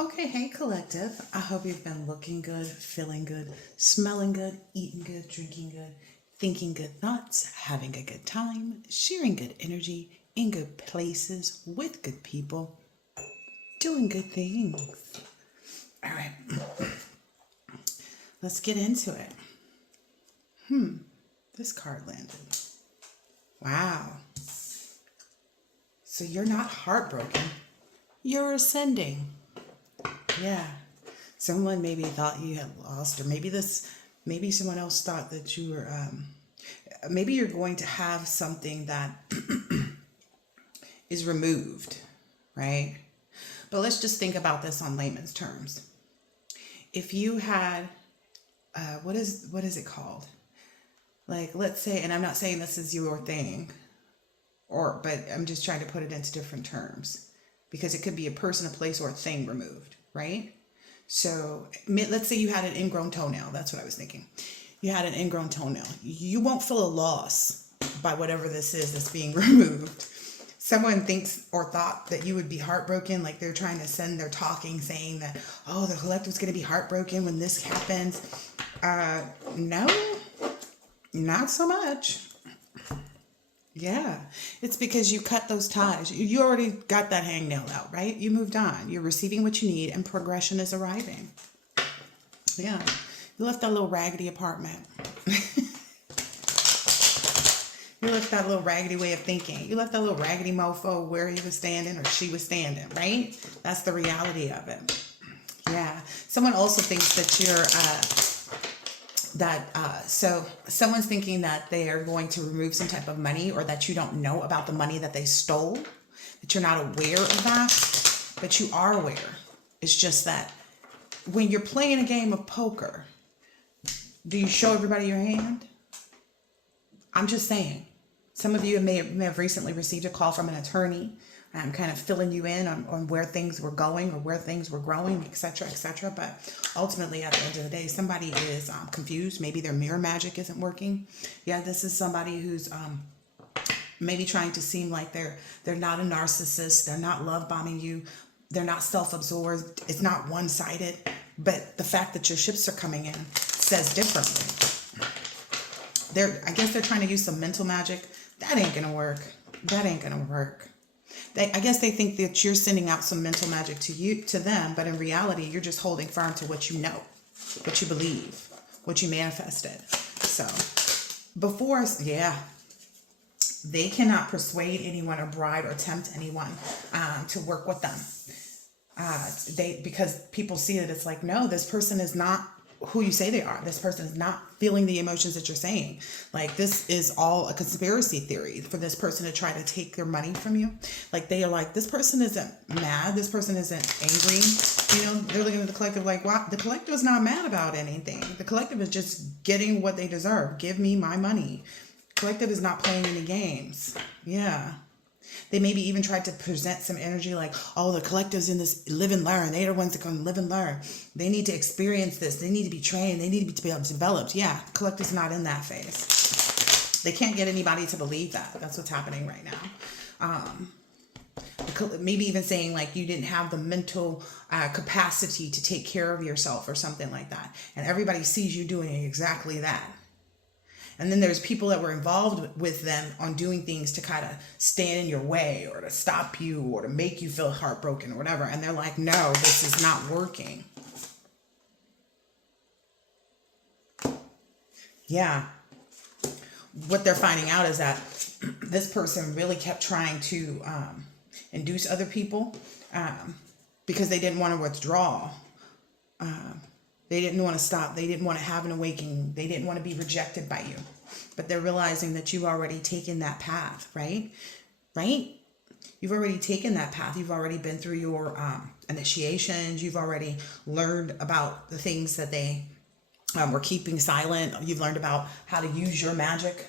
Okay, hey collective. I hope you've been looking good, feeling good, smelling good, eating good, drinking good, thinking good thoughts, having a good time, sharing good energy, in good places, with good people, doing good things. All right, let's get into it. This card landed. Wow. So you're not heartbroken, you're ascending. Yeah. Someone maybe thought you had lost, or maybe someone else thought that you were, maybe you're going to have something that is removed, right? But let's just think about this on layman's terms. If you had, what is it called? Like, let's say, and I'm not saying this is your thing, but I'm just trying to put it into different terms because it could be a person, a place, or a thing removed, right? So let's say you had an ingrown toenail. That's what I was thinking. You had an ingrown toenail. You won't feel a loss by whatever this is that's being removed. Someone thinks or thought that you would be heartbroken, like they're trying to send their talking saying that, oh, the collective's going to be heartbroken when this happens. No, not so much. Yeah, it's because you cut those ties. You already got that hangnail out, right? You moved on. You're receiving what you need and progression is arriving. Yeah, you left that little raggedy apartment. You left that little raggedy way of thinking. You left that little raggedy mofo where he was standing or she was standing, right? That's the reality of it. Yeah. Someone also thinks that so someone's thinking that they are going to remove some type of money, or that you don't know about the money that they stole, that you're not aware of that, but you are aware. It's just that when you're playing a game of poker, do you show everybody your hand? I'm just saying. Some of you may have recently received a call from an attorney. I'm kind of filling you in on where things were going or where things were growing, etc., etc. But ultimately, at the end of the day, somebody is confused. Maybe their mirror magic isn't working. Yeah, this is somebody who's maybe trying to seem like they're not a narcissist. They're not love bombing you. They're not self-absorbed. It's not one-sided. But the fact that your ships are coming in says differently. I guess they're trying to use some mental magic. That ain't gonna work. That ain't gonna work. I guess they think that you're sending out some mental magic to them, but in reality, you're just holding firm to what you know, what you believe, what you manifested. So they cannot persuade anyone or bribe or tempt anyone to work with them. Because people see it, it's like, no, this person is not who you say they are. This person is not feeling the emotions that you're saying. Like, this is all a conspiracy theory for this person to try to take their money from you. Like, they are like, this person isn't mad. This person isn't angry. You know, they're looking at the collective like, wow, the collective is not mad about anything. The collective is just getting what they deserve. Give me my money. Collective is not playing any games. Yeah. They maybe even tried to present some energy like, oh, the collectives in this live and learn. They're the ones that can live and learn. They need to experience this. They need to be trained. They need to be developed. Yeah, collective's not in that phase. They can't get anybody to believe that. That's what's happening right now. Maybe even saying like you didn't have the mental capacity to take care of yourself or something like that. And everybody sees you doing exactly that. And then there's people that were involved with them on doing things to kind of stand in your way or to stop you or to make you feel heartbroken or whatever. And they're like, no, this is not working. Yeah. What they're finding out is that this person really kept trying to induce other people because they didn't want to withdraw. They didn't want to stop. They didn't want to have an awakening. They didn't want to be rejected by you. But they're realizing that you've already taken that path, right? Right? You've already taken that path. You've already been through your initiations. You've already learned about the things that they were keeping silent. You've learned about how to use your magic.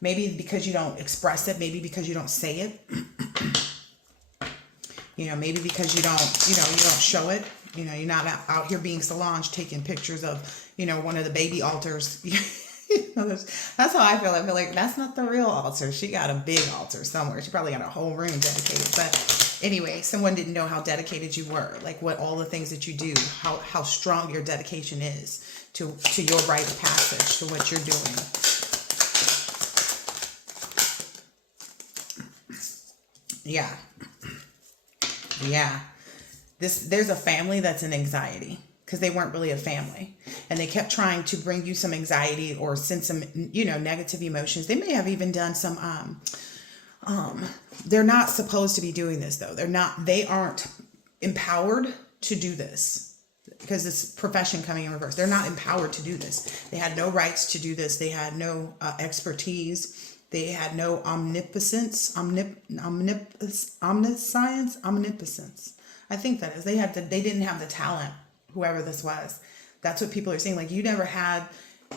Maybe because you don't express it. Maybe because you don't say it. Maybe because you don't show it. You're not out here being Solange taking pictures of, one of the baby altars. That's how I feel. I feel like that's not the real altar. She got a big altar somewhere. She probably got a whole room dedicated. But Anyway, someone didn't know how dedicated you were, like what all the things that you do, how strong your dedication is to your rite of passage, to what you're doing. Yeah. Yeah. There's a family that's in anxiety because they weren't really a family, and they kept trying to bring you some anxiety or send some, negative emotions. They may have even done some they're not supposed to be doing this though. They aren't empowered to do this because this profession coming in reverse. They're not empowered to do this. They had no rights to do this. They had no expertise. They had no omnipotence, omniscience. I think that is. They didn't have the talent, whoever this was. That's what people are saying. Like, you never had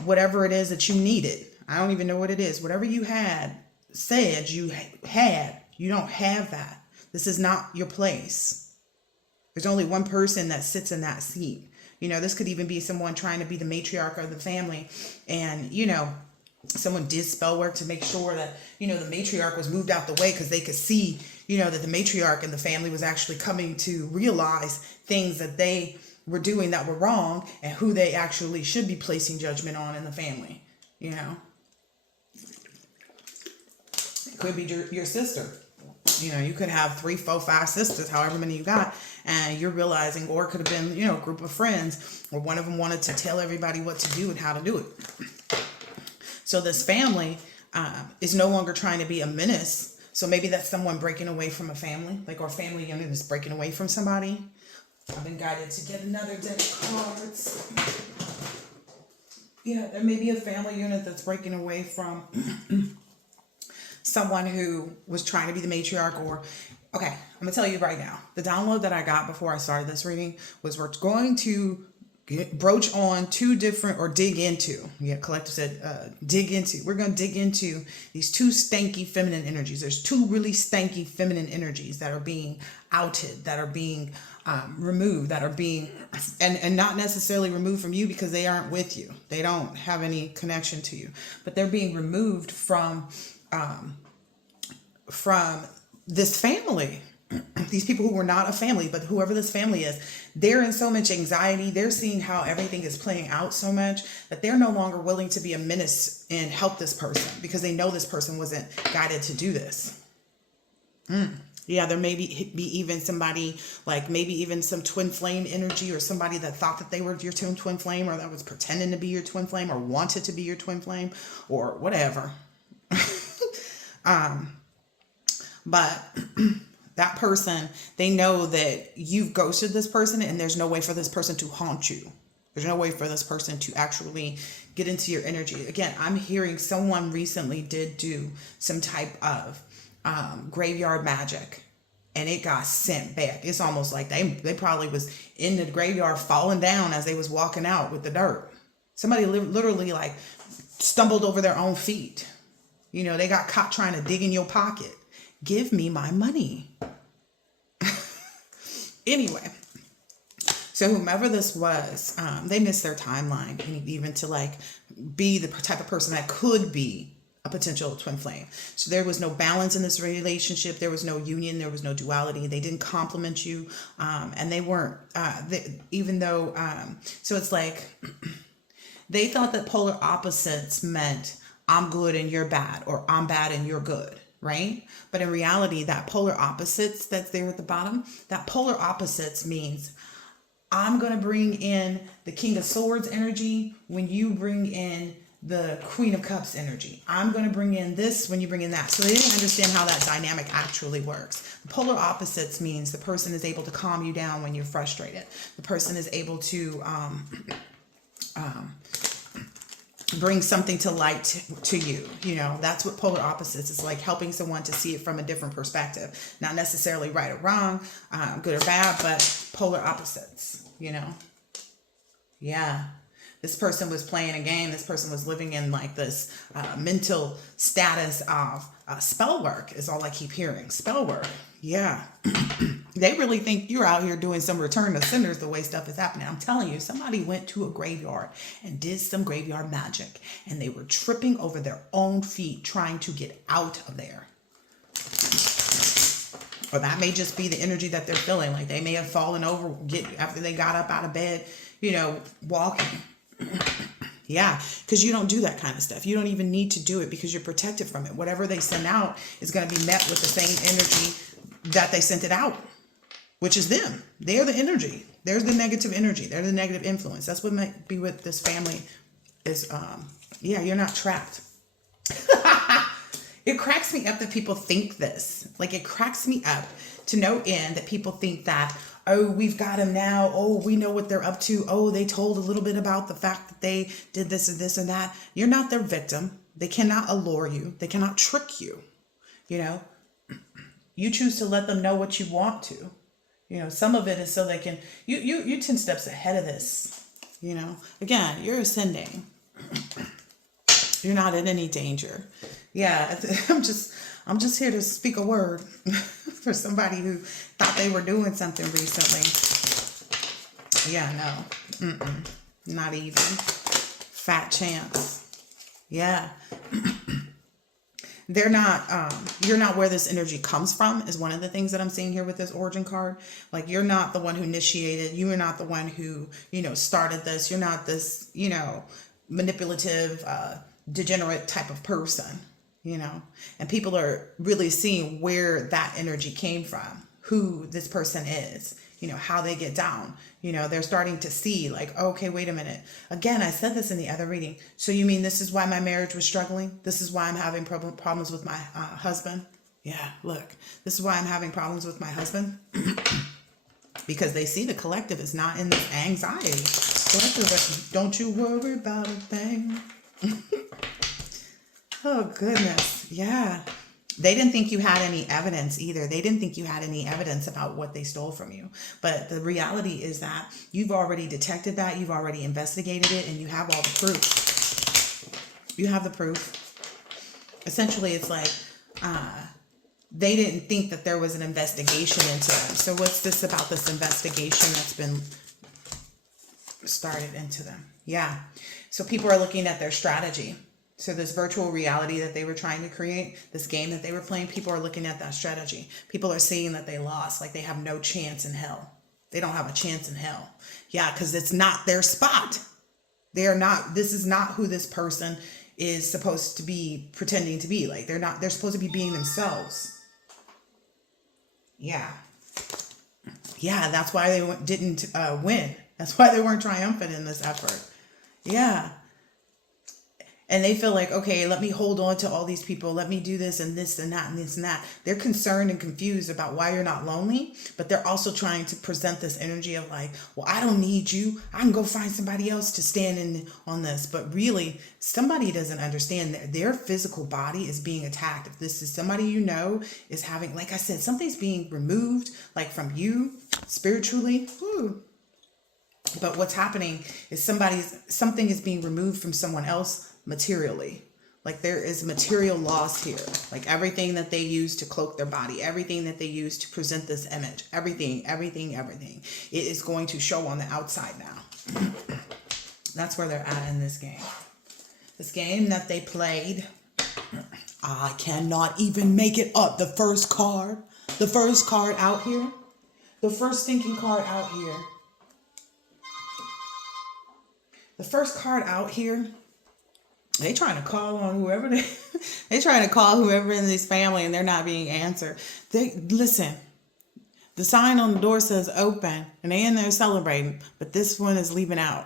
whatever it is that you needed. I don't even know what it is. Whatever you had, said you had, you don't have that. This is not your place. There's only one person that sits in that seat. This could even be someone trying to be the matriarch of the family, and someone did spell work to make sure that the matriarch was moved out the way because they could see that the matriarch and the family was actually coming to realize things that they were doing that were wrong and who they actually should be placing judgment on in the family. It could be your sister. You could have 3, 4, 5 sisters, however many you got, and you're realizing, or it could have been a group of friends where one of them wanted to tell everybody what to do and how to do it. So this family is no longer trying to be a menace. So maybe that's someone breaking away from a family, like our family unit is breaking away from somebody. I've been guided to get another deck of cards. Yeah, there may be a family unit that's breaking away from someone who was trying to be the matriarch. Okay, I'm going to tell you right now. The download that I got before I started this reading was we're going to broach on two different, or dig into, collective said dig into, we're going to dig into these two stanky feminine energies. There's two really stanky feminine energies that are being outed, that are being removed, that are being, and not necessarily removed from you because they aren't with you. They don't have any connection to you, but they're being removed from this family. These people who were not a family, but whoever this family is, they're in so much anxiety. They're seeing how everything is playing out so much that they're no longer willing to be a menace and help this person because they know this person wasn't guided to do this. Yeah, there may be even somebody, like maybe even some twin flame energy, or somebody that thought that they were your twin flame, or that was pretending to be your twin flame, or wanted to be your twin flame, or whatever. But that person, they know that you've ghosted this person, and there's no way for this person to haunt you. There's no way for this person to actually get into your energy. Again, I'm hearing someone recently did do some type of graveyard magic, and it got sent back. It's almost like they probably was in the graveyard falling down as they was walking out with the dirt. Somebody literally like stumbled over their own feet. They got caught trying to dig in your pocket. Give me my money. Anyway, so whomever this was, they missed their timeline, even to like be the type of person that could be a potential twin flame. So there was no balance in this relationship. There was no union. There was no duality. They didn't complement you. And they weren't, even though, so it's like, they thought that polar opposites meant I'm good and you're bad, or I'm bad and you're good. Right? But in reality, that polar opposites that's there at the bottom, that polar opposites means I'm going to bring in the King of Swords energy when you bring in the Queen of Cups energy. I'm going to bring in this when you bring in that. So they didn't understand how that dynamic actually works. The polar opposites means the person is able to calm you down when you're frustrated. The person is able to bring something to light to you. That's what polar opposites is, like helping someone to see it from a different perspective, not necessarily right or wrong, good or bad, but polar opposites. Yeah, this person was playing a game. This person was living in like this mental status of spell work is all I keep hearing. Spell work. Yeah. They really think you're out here doing some return to senders the way stuff is happening. I'm telling you, somebody went to a graveyard and did some graveyard magic, and they were tripping over their own feet trying to get out of there. Or that may just be the energy that they're feeling. Like they may have fallen over after they got up out of bed, walking. Yeah, because you don't do that kind of stuff. You don't even need to do it because you're protected from it. Whatever they send out is going to be met with the same energy that they sent it out, which is them. They're the energy. There's the negative energy. They're the negative influence. That's what might be with this family is, you're not trapped. It cracks me up that people think this. Like, it cracks me up to no end that people think that, oh, we've got them now. Oh, we know what they're up to. Oh, they told a little bit about the fact that they did this and this and that. You're not their victim. They cannot allure you. They cannot trick you. You choose to let them know what you want to. Some of it is so they can, you're 10 steps ahead of this. Again, you're ascending. You're not in any danger. Yeah, I'm just here to speak a word for somebody who thought they were doing something recently. Yeah, no. Not even. Fat chance. Yeah. They're not, you're not where this energy comes from is one of the things that I'm seeing here with this origin card. Like, you're not the one who initiated. You are not the one who, started this. You're not this, manipulative, degenerate type of person, and people are really seeing where that energy came from, who this person is, how they get down, they're starting to see like, okay, wait a minute. Again, I said this in the other reading. So you mean this is why my marriage was struggling? This is why I'm having problems with my husband? Yeah, look, this is why I'm having problems with my husband. Because they see the collective is not in this anxiety. Collective, like, don't you worry about a thing. Oh, goodness. Yeah. They didn't think you had any evidence either. They didn't think you had any evidence about what they stole from you. But the reality is that you've already detected that. You've already investigated it, and you have all the proof. You have the proof. Essentially, it's like they didn't think that there was an investigation into them. So what's this about this investigation that's been started into them? Yeah. So people are looking at their strategy. So this virtual reality that they were trying to create, this game that they were playing, people are looking at that strategy. People are seeing that they lost, like they have no chance in hell. They don't have a chance in hell. Yeah, because it's not their spot. This is not who this person is supposed to be pretending to be. Like they're supposed to be being themselves. Yeah. Yeah, that's why they didn't win. That's why they weren't triumphant in this effort. Yeah. And they feel like, okay, let me hold on to all these people. Let me do this and this and that and this and that. They're concerned and confused about why you're not lonely, but they're also trying to present this energy of like, well, I don't need you. I can go find somebody else to stand in on this. But really, somebody doesn't understand that their physical body is being attacked. If this is somebody is having, like I said, something's being removed, like from you spiritually. Whew. But what's happening is something is being removed from someone else materially. Like there is material loss here. Like everything that they use to cloak their body, everything that they use to present this image, everything. It is going to show on the outside now. That's where they're at in this game. This game that they played. I cannot even make it up. The first card out here. The first stinking card out here. The first card out here, they trying to call on whoever they trying to call whoever in this family and they're not being answered. Listen, the sign on the door says open and they in there celebrating, but this one is leaving out.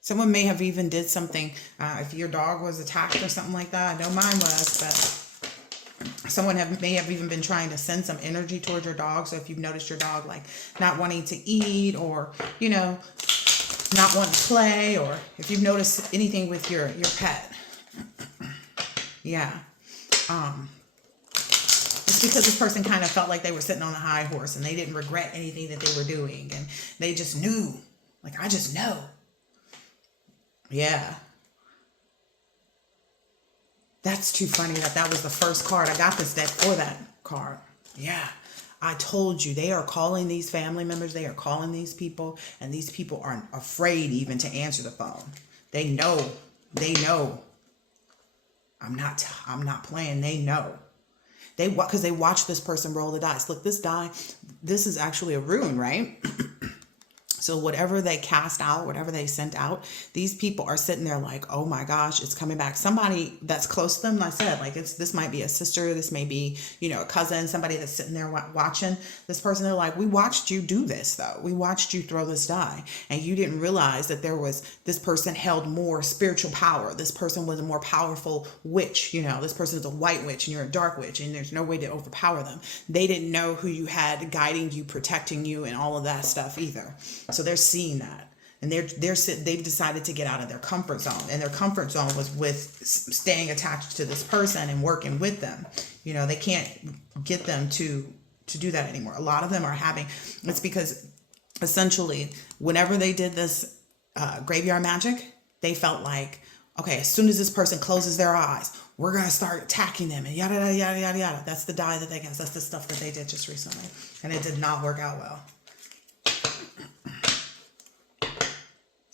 Someone may have even did something, if your dog was attacked or something like that. I know mine was, but someone may have even been trying to send some energy towards your dog. So if you've noticed your dog like not wanting to eat or, not want to play, or if you've noticed anything with your pet. Yeah. It's because this person kind of felt like they were sitting on a high horse and they didn't regret anything that they were doing. And they just knew. Like, I just know. Yeah. That's too funny that was the first card. I got this deck for that card. Yeah. I told you, they are calling these family members. They are calling these people. And these people are afraid even to answer the phone. They know. I'm not playing. They know. Because they watched this person roll the dice. Look, this die, this is actually a rune, right? So whatever they cast out, whatever they sent out, these people are sitting there like, oh my gosh, it's coming back. Somebody that's close to them, like I said, like this might be a sister, this may be, a cousin, somebody that's sitting there watching this person. They're like, we watched you do this though. We watched you throw this die, and you didn't realize that this person held more spiritual power. This person was a more powerful witch. This person is a white witch and you're a dark witch, and there's no way to overpower them. They didn't know who you had guiding you, protecting you, and all of that stuff either. So they're seeing that, and they've decided to get out of their comfort zone, and their comfort zone was with staying attached to this person and working with them. They can't get them to do that anymore. A lot of them are it's because essentially whenever they did this graveyard magic, they felt like, okay, as soon as this person closes their eyes, we're going to start attacking them, and yada, yada, yada, yada, yada. That's the die that they cast. That's the stuff that they did just recently, and it did not work out well.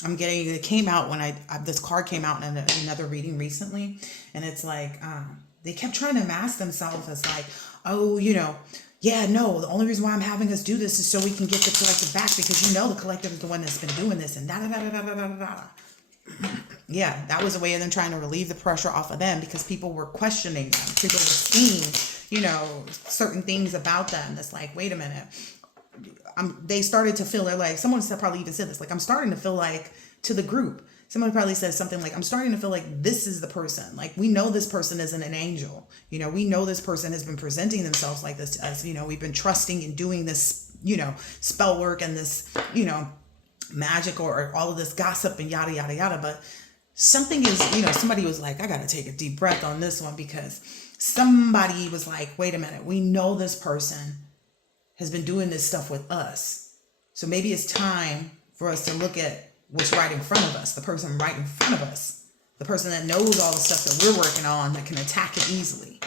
It came out when this card came out in another reading recently, and it's like, they kept trying to mask themselves as like, oh, yeah, no, the only reason why I'm having us do this is so we can get the collective back, because the collective is the one that's been doing this, and da da da da da da da da. Yeah, that was a way of them trying to relieve the pressure off of them, because people were questioning them. People were seeing, certain things about them that's like, wait a minute. They started to feel, they're like, someone probably even said this, like, I'm starting to feel like, to the group, someone probably says something like, I'm starting to feel like this is the person. Like, we know this person isn't an angel. We know this person has been presenting themselves like this to us. We've been trusting and doing this, spell work and this, magic or all of this gossip and yada, yada, yada. But something is, somebody was like, I got to take a deep breath on this one, because somebody was like, wait a minute, we know this person has been doing this stuff with us. So maybe it's time for us to look at what's right in front of us, the person right in front of us, the person that knows all the stuff that we're working on, that can attack it easily.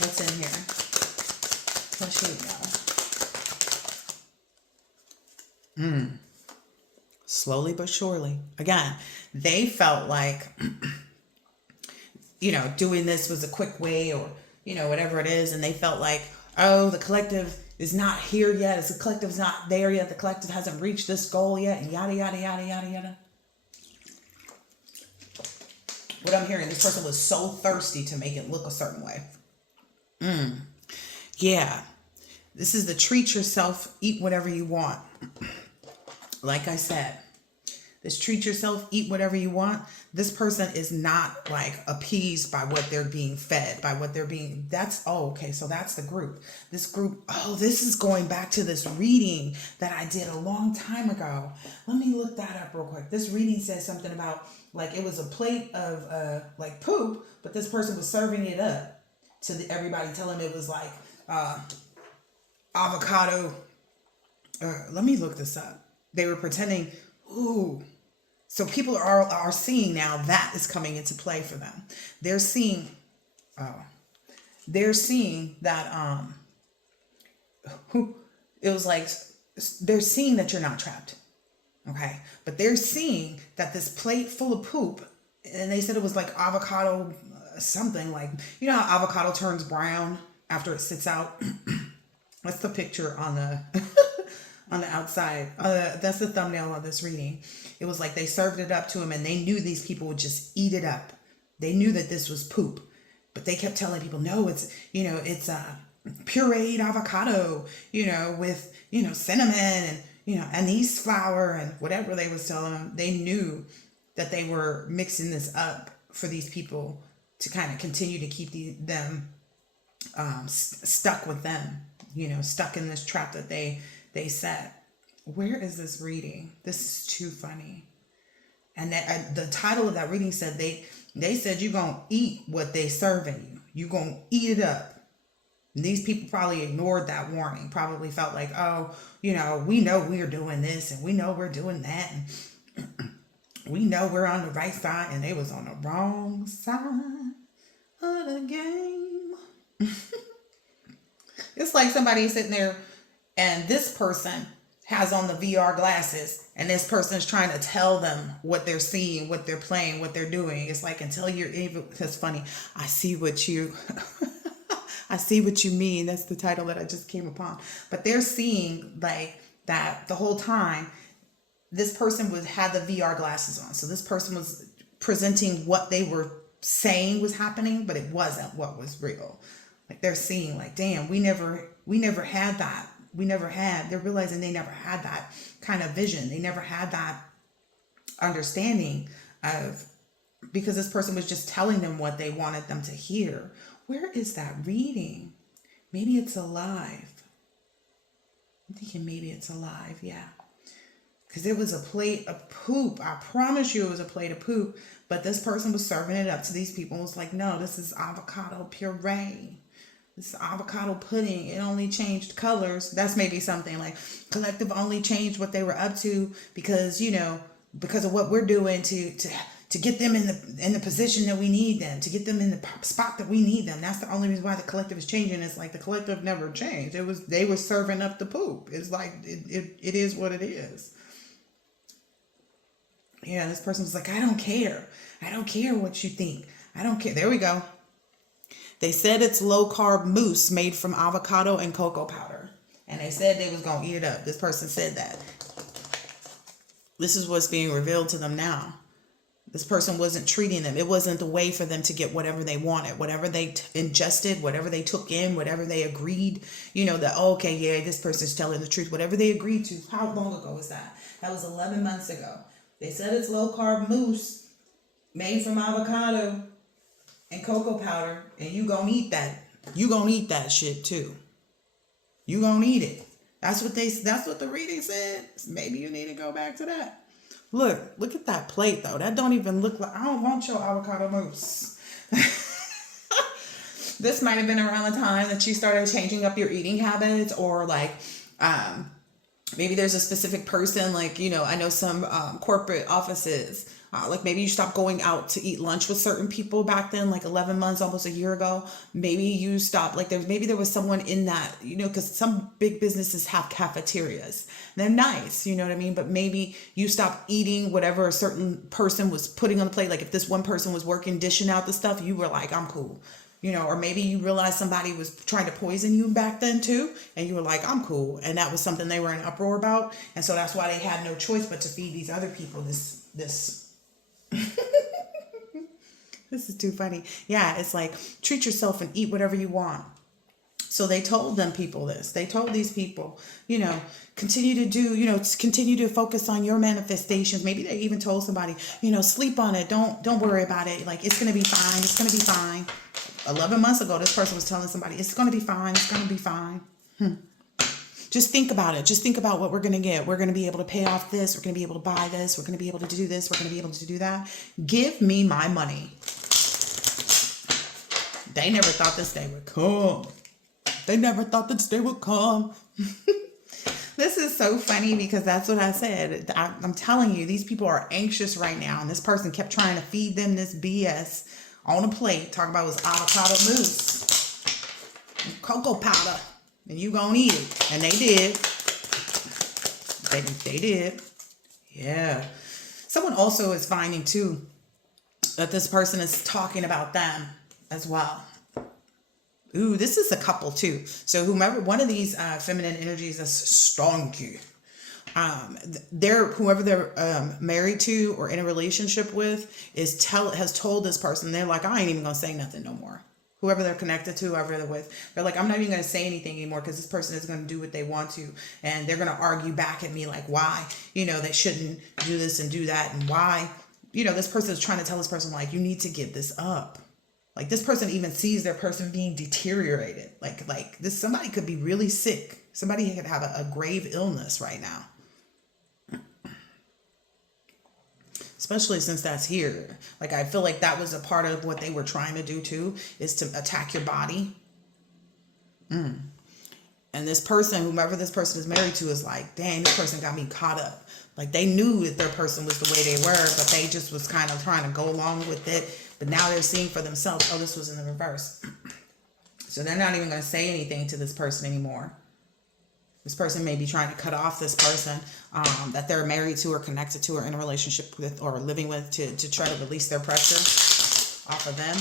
What's in here? Let's show you. Slowly but surely. Again, they felt like, doing this was a quick way, or whatever it is. And they felt like, oh, the collective is not here yet. The collective's not there yet. The collective hasn't reached this goal yet. And yada, yada, yada, yada, yada. What I'm hearing, this person was so thirsty to make it look a certain way. Yeah. This is the treat yourself, eat whatever you want. Like I said, this treat yourself, eat whatever you want. This person is not like appeased by what they're being fed, by what they're being, okay, so that's the group. This group, this is going back to this reading that I did a long time ago. Let me look that up real quick. This reading says something about, like, it was a plate of like poop, but this person was serving it up to everybody, telling it was like avocado. Let me look this up. They were pretending, ooh. So people are seeing now that is coming into play for them. They're seeing that it was like, they're seeing that you're not trapped. Okay. But they're seeing that this plate full of poop, and they said it was like avocado, something like, how avocado turns brown after it sits out. That's the picture on the on the outside. That's the thumbnail of this reading. It was like they served it up to him, and they knew these people would just eat it up. They knew that this was poop, but they kept telling people, no, it's pureed avocado, with, cinnamon and, anise flour and whatever they was telling them. They knew that they were mixing this up for these people to kind of continue to keep them stuck with them, stuck in this trap that they set. Where is this reading? This is too funny. And the title of that reading said they said you're going to eat what they serving you. You're going to eat it up. And these people probably ignored that warning, probably felt like, oh, we know we're doing this and we know we're doing that. And we know we're on the right side, and they was on the wrong side of the game. It's like somebody sitting there, and this person has on the VR glasses, and this person is trying to tell them what they're seeing, what they're playing, what they're doing. It's like, until you're able, that's funny. I see what you, I see what you mean. That's the title that I just came upon. But they're seeing like that the whole time. This person had the VR glasses on. So this person was presenting what they were saying was happening, but it wasn't what was real. Like, they're seeing like, damn, we never had that. They're realizing they never had that kind of vision. They never had that understanding of, because this person was just telling them what they wanted them to hear. Where is that reading? Maybe it's alive. I'm thinking maybe it's alive. Yeah. Because it was a plate of poop. I promise you it was a plate of poop. But this person was serving it up to these people and was like, no, this is avocado puree. This avocado pudding. It only changed colors. That's maybe something like Collective only changed what they were up to because, because of what we're doing to get them in the position that we need them, to get them in the spot that we need them. That's the only reason why the Collective is changing. It's like the Collective never changed. They were serving up the poop. It's like, it is what it is. Yeah, this person was like, I don't care. I don't care what you think. I don't care. There we go. They said it's low-carb mousse made from avocado and cocoa powder. And they said they was going to eat it up. This person said that. This is what's being revealed to them now. This person wasn't treating them. It wasn't the way for them to get whatever they wanted, whatever they ingested, whatever they took in, whatever they agreed, that, oh, okay, yeah, this person's telling the truth. Whatever they agreed to. How long ago was that? That was 11 months ago. They said it's low-carb mousse made from avocado and cocoa powder, and you gonna eat that. You gonna eat that shit too. You gonna eat it. That's what the reading said. Maybe you need to go back to that. Look at that plate though. That don't even look like, I don't want your avocado mousse. This might have been around the time that you started changing up your eating habits, or like, maybe there's a specific person, like, I know some corporate offices, like maybe you stopped going out to eat lunch with certain people back then, like 11 months, almost a year ago. Maybe you stopped, like maybe there was someone in that, because some big businesses have cafeterias. They're nice, you know what I mean? But maybe you stopped eating whatever a certain person was putting on the plate. Like if this one person was working, dishing out the stuff, you were like, I'm cool. Or maybe you realized somebody was trying to poison you back then too, and you were like, I'm cool. And that was something they were in uproar about. And so that's why they had no choice but to feed these other people this. This is too funny. Yeah, it's like, treat yourself and eat whatever you want. So they told them people this. They told these people, continue to do, continue to focus on your manifestations. Maybe they even told somebody, sleep on it. Don't worry about it. Like, it's going to be fine. It's going to be fine. 11 months ago, this person was telling somebody, it's going to be fine. It's going to be fine. Just think about it. Just think about what we're going to get. We're going to be able to pay off this. We're going to be able to buy this. We're going to be able to do this. We're going to be able to do that. Give me my money. They never thought this day would come. They never thought this day would come. This is so funny because that's what I said. I'm telling you, these people are anxious right now. And this person kept trying to feed them this BS on a plate. Talking about it was avocado mousse, cocoa powder, and you gonna eat it. And they did. They did. Yeah. Someone also is finding too that this person is talking about them as well. Ooh, this is a couple too. So whomever, one of these feminine energies is stonky. Whoever they're married to or in a relationship with has told this person, they're like, I ain't even gonna say nothing no more. Whoever they're connected to, whoever they're with, they're like, I'm not even gonna say anything anymore because this person is gonna do what they want to, and they're gonna argue back at me like why, they shouldn't do this and do that, and why, this person is trying to tell this person like, you need to give this up. Like this person even sees their person being deteriorated. Like this, somebody could be really sick. Somebody could have a grave illness right now. Especially since that's here. Like, I feel like that was a part of what they were trying to do too, is to attack your body. And this person, whomever this person is married to, is like, dang, this person got me caught up. Like they knew that their person was the way they were, but they just was kind of trying to go along with it. But now they're seeing for themselves, oh, this was in the reverse. So they're not even going to say anything to this person anymore. This person may be trying to cut off this person that they're married to or connected to or in a relationship with or living with to try to release their pressure off of them.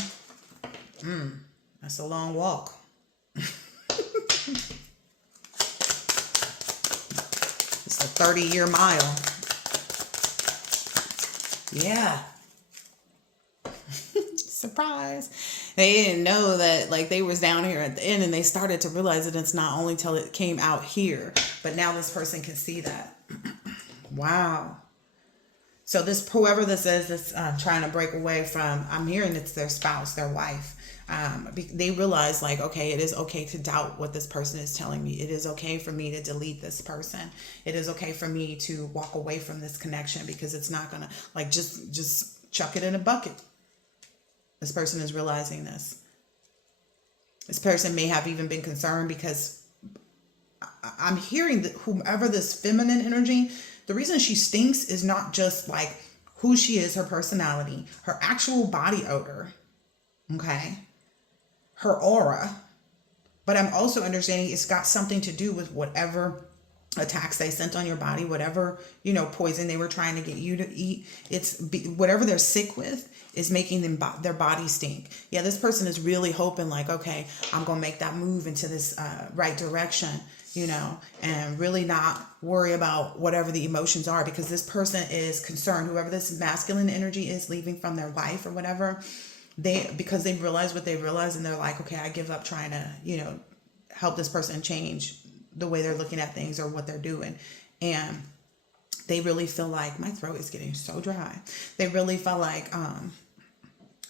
That's a long walk. It's a 30-year mile. Yeah. Surprise. They didn't know that like they was down here at the end, and they started to realize that it's not only till it came out here, but now this person can see that. Wow. So this, whoever this is that's trying to break away from, I'm hearing it's their spouse, their wife. They realize like, okay, it is okay to doubt what this person is telling me. It is okay for me to delete this person. It is okay for me to walk away from this connection because it's not gonna like just chuck it in a bucket. This person is realizing this. This person may have even been concerned because I'm hearing that whomever this feminine energy, the reason she stinks is not just like who she is, her personality, her actual body odor, okay, her aura, but I'm also understanding it's got something to do with whatever attacks they sent on your body, whatever, poison they were trying to get you to eat. Whatever they're sick with is making them their body stink. Yeah, this person is really hoping like, okay, I'm gonna make that move into this right direction, and really not worry about whatever the emotions are, because this person is concerned. Whoever this masculine energy is leaving from their wife or whatever, because they realize what they realize, and they're like, okay, I give up trying to help this person change the way they're looking at things or what they're doing. And they really feel like, my throat is getting so dry. They really feel like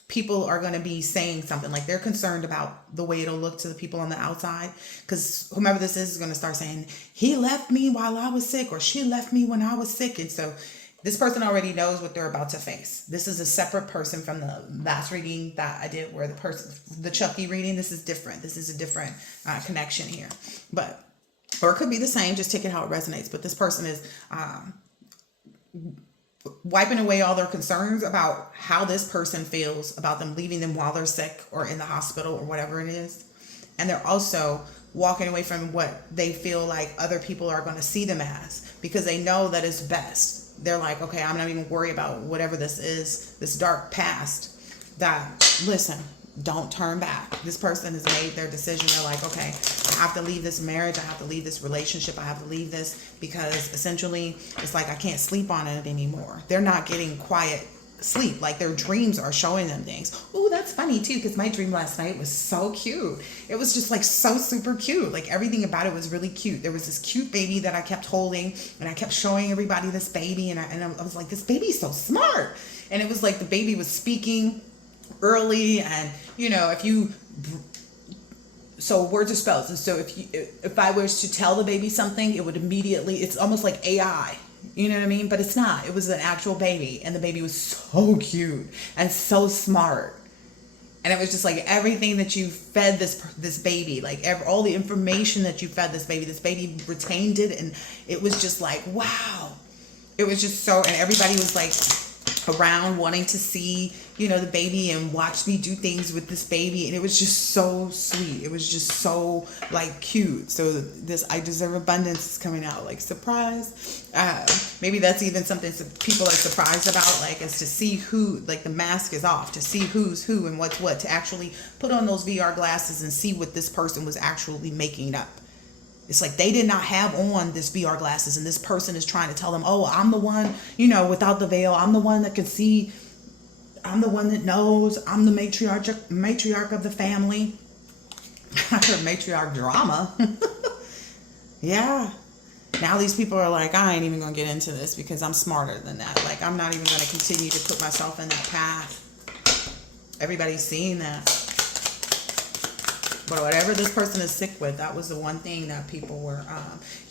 people are going to be saying something, like they're concerned about the way it'll look to the people on the outside, because whomever this is going to start saying, he left me while I was sick, or she left me when I was sick. And so this person already knows what they're about to face. This is a separate person from the last reading that I did, where the Chucky reading, this is different. This is a different connection here. Or it could be the same, just take it how it resonates. But this person is wiping away all their concerns about how this person feels about them leaving them while they're sick or in the hospital or whatever it is. And they're also walking away from what they feel like other people are going to see them as, because they know that it's best. They're like, okay, I'm not even worried about whatever this is, this dark past, that, listen, don't turn back. This person has made their decision. They're like, okay, I have to leave this marriage. I have to leave this relationship. I have to leave this, because essentially it's like I can't sleep on it anymore. They're not getting quiet sleep. Like their dreams are showing them things. Oh, that's funny too, because my dream last night was so cute. It was just like so super cute. Like everything about it was really cute. There was this cute baby that I kept holding, and I kept showing everybody this baby, and I was like, this baby's so smart. And it was like the baby was speaking early, and so words are spells. And so if I was to tell the baby something, it would immediately, it's almost like AI, you know what I mean? But it's not. It was an actual baby, and the baby was so cute and so smart. And it was just like everything that you fed this baby, like all the information that you fed this baby retained it, and it was just like, wow. It was just so, and everybody was like around wanting to see, the baby and watch me do things with this baby. And it was just so sweet. It was just so like cute. So this I deserve abundance is coming out, like surprise. Maybe that's even something people are surprised about, like, is to see who, like the mask is off, to see who's who and what's what, to actually put on those VR glasses and see what this person was actually making up. It's like they did not have on this VR glasses, and this person is trying to tell them, oh, I'm the one, without the veil. I'm the one that can see. I'm the one that knows. I'm the matriarch of the family. I heard matriarch drama. Yeah. Now these people are like, I ain't even going to get into this because I'm smarter than that. Like, I'm not even going to continue to put myself in that path. Everybody's seeing that. But whatever this person is sick with, that was the one thing that people were,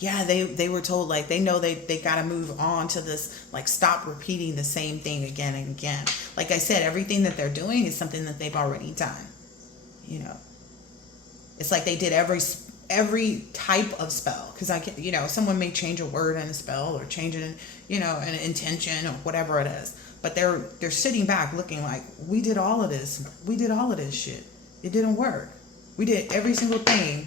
they were told, like, they know they got to move on to this, like, stop repeating the same thing again and again. Like I said, everything that they're doing is something that they've already done. It's like they did every type of spell, because someone may change a word in a spell or change it in, an intention or whatever it is. But they're sitting back looking like, we did all of this. We did all of this shit. It didn't work. We did every single thing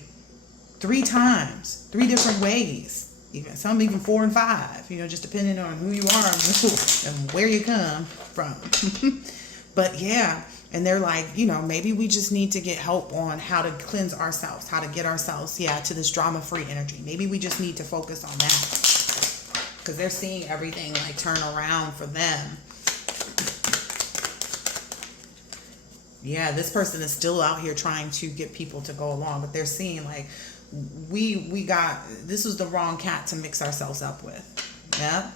3 times, 3 different ways. Even some even 4 and 5, just depending on who you are and where you come from. But yeah, and they're like, maybe we just need to get help on how to cleanse ourselves, how to get ourselves, to this drama-free energy. Maybe we just need to focus on that, because they're seeing everything like turn around for them. Yeah, this person is still out here trying to get people to go along, but they're seeing like, this was the wrong cat to mix ourselves up with. Yeah.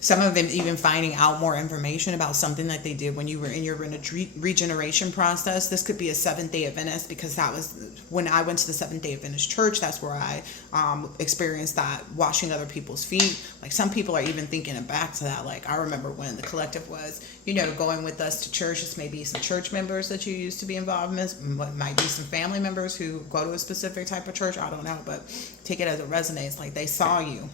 Some of them even finding out more information about something that they did when you were in your regeneration process. This could be a Seventh-day Adventist, because that was when I went to the Seventh-day Adventist church. That's where I experienced that, washing other people's feet. Like, some people are even thinking back to that. Like, I remember when the collective was, going with us to church. This may be some church members that you used to be involved in. It might be some family members who go to a specific type of church. I don't know, but take it as it resonates. Like, they saw you.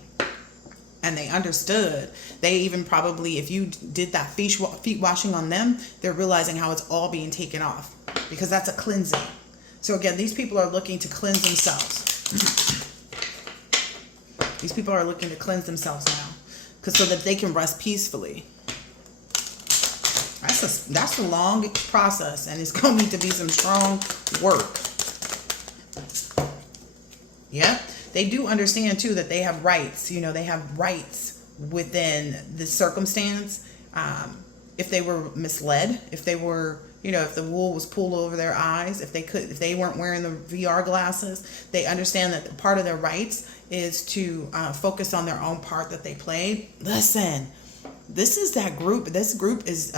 And they understood. They even probably, if you did that feet washing on them, they're realizing how it's all being taken off, because that's a cleansing. So again, these people are looking to cleanse themselves. These people are looking to cleanse themselves now, so that they can rest peacefully. That's a long process, and it's going to need to be some strong work. Yep. They do understand too that they have rights. They have rights within the circumstance. If they were misled, if they were, if the wool was pulled over their eyes, if they weren't wearing the VR glasses, they understand that part of their rights is to focus on their own part that they played. Listen, this is that group. This group is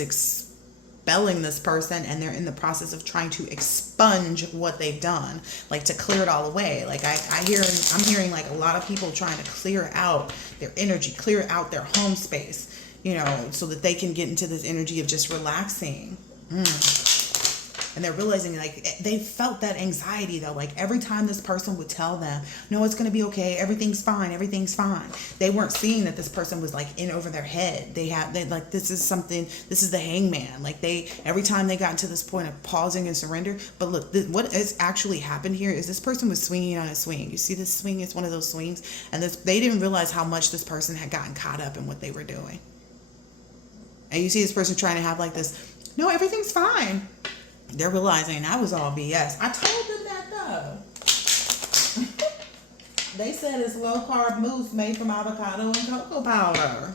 expelling this person, and they're in the process of trying to expunge what they've done, like to clear it all away. Like I'm hearing like a lot of people trying to clear out their energy, clear out their home space, so that they can get into this energy of just relaxing. And they're realizing, like, they felt that anxiety though. Like, every time this person would tell them, no, it's going to be okay, everything's fine, they weren't seeing that this person was like in over their head. They like, this is the hangman. Like, every time they got to this point of pausing and surrender. But look, what has actually happened here is this person was swinging on a swing. You see this swing? It's one of those swings. And they didn't realize how much this person had gotten caught up in what they were doing. And you see this person trying to have like this, no, everything's fine. They're realizing that was all BS. I told them that though. They said it's low carb mousse made from avocado and cocoa powder.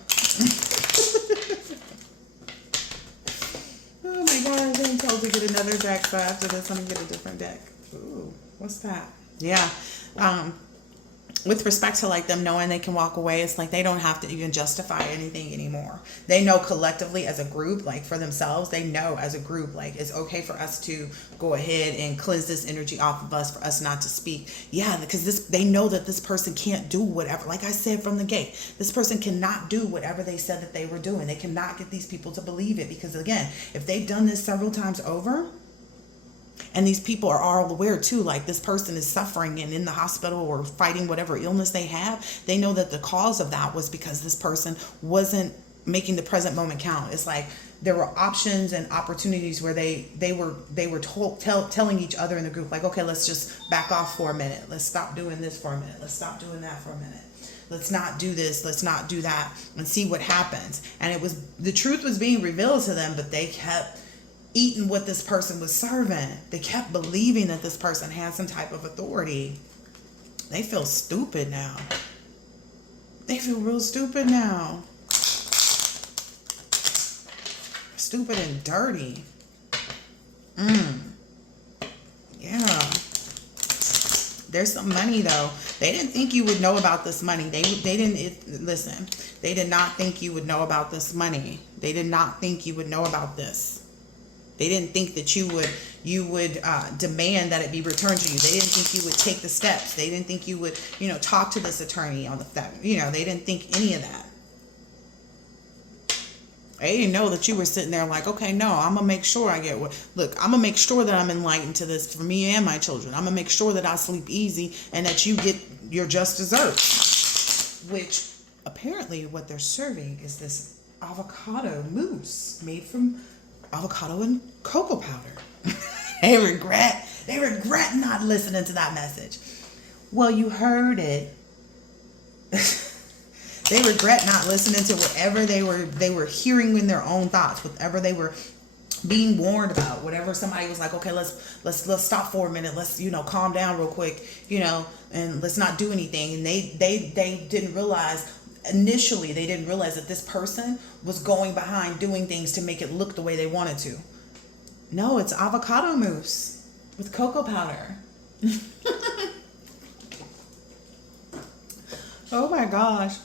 Oh my God, I'm being told to get another deck, so after this I'm gonna get a different deck. Ooh, what's that? Yeah. With respect to like them knowing they can walk away, it's like they don't have to even justify anything anymore. They know collectively as a group, like for themselves, they know as a group, like it's okay for us to go ahead and cleanse this energy off of us, for us not to speak. Yeah, because they know that this person can't do whatever, like I said from the gate, this person cannot do whatever they said that they were doing. They cannot get these people to believe it, because again, if they've done this several times over, and these people are all aware too, like this person is suffering and in the hospital or fighting whatever illness they have. They know that the cause of that was because this person wasn't making the present moment count. It's like there were options and opportunities where they were telling each other in the group, like, okay, let's just back off for a minute. Let's stop doing this for a minute. Let's stop doing that for a minute. Let's not do this. Let's not do that, and see what happens. And the truth was being revealed to them, but they kept eating what this person was serving. They kept believing that this person had some type of authority. They feel stupid now. They feel real stupid now. Stupid and dirty. Yeah. There's some money though. They didn't think you would know about this money. They listen. They did not think you would know about this money. They did not think you would know about this. They didn't think that you would demand that it be returned to you. They didn't think you would take the steps. They didn't think you would, talk to this attorney on that. They didn't think any of that. They didn't know that you were sitting there like, okay, no, I'm gonna make sure I get I'm gonna make sure that I'm enlightened to this for me and my children. I'm gonna make sure that I sleep easy and that you get your just desserts. Which apparently what they're serving is this avocado mousse made from avocado and cocoa powder. They regret not listening to that message. Well, you heard it. They regret not listening to whatever they were hearing in their own thoughts, whatever they were being warned about, whatever somebody was like, okay, let's stop for a minute, let's calm down real quick, and let's not do anything. And they didn't realize initially, that this person was going behind doing things to make it look the way they wanted to. No, it's avocado mousse with cocoa powder. Oh my gosh.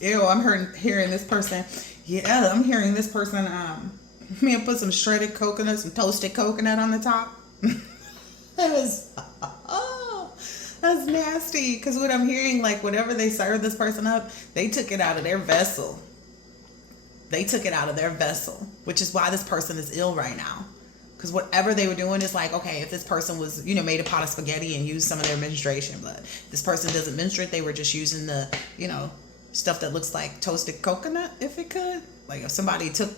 Ew, I'm hearing this person. Yeah, I'm hearing this person put some shredded coconut, some toasted coconut on the top. That is, oh, that's nasty. Because what I'm hearing, like whatever they served this person up, they took it out of their vessel. Which is why this person is ill right now. Because whatever they were doing is like, okay, if this person was, made a pot of spaghetti and used some of their menstruation blood. This person doesn't menstruate. They were just using the, stuff that looks like toasted coconut, if it could. Like if somebody took,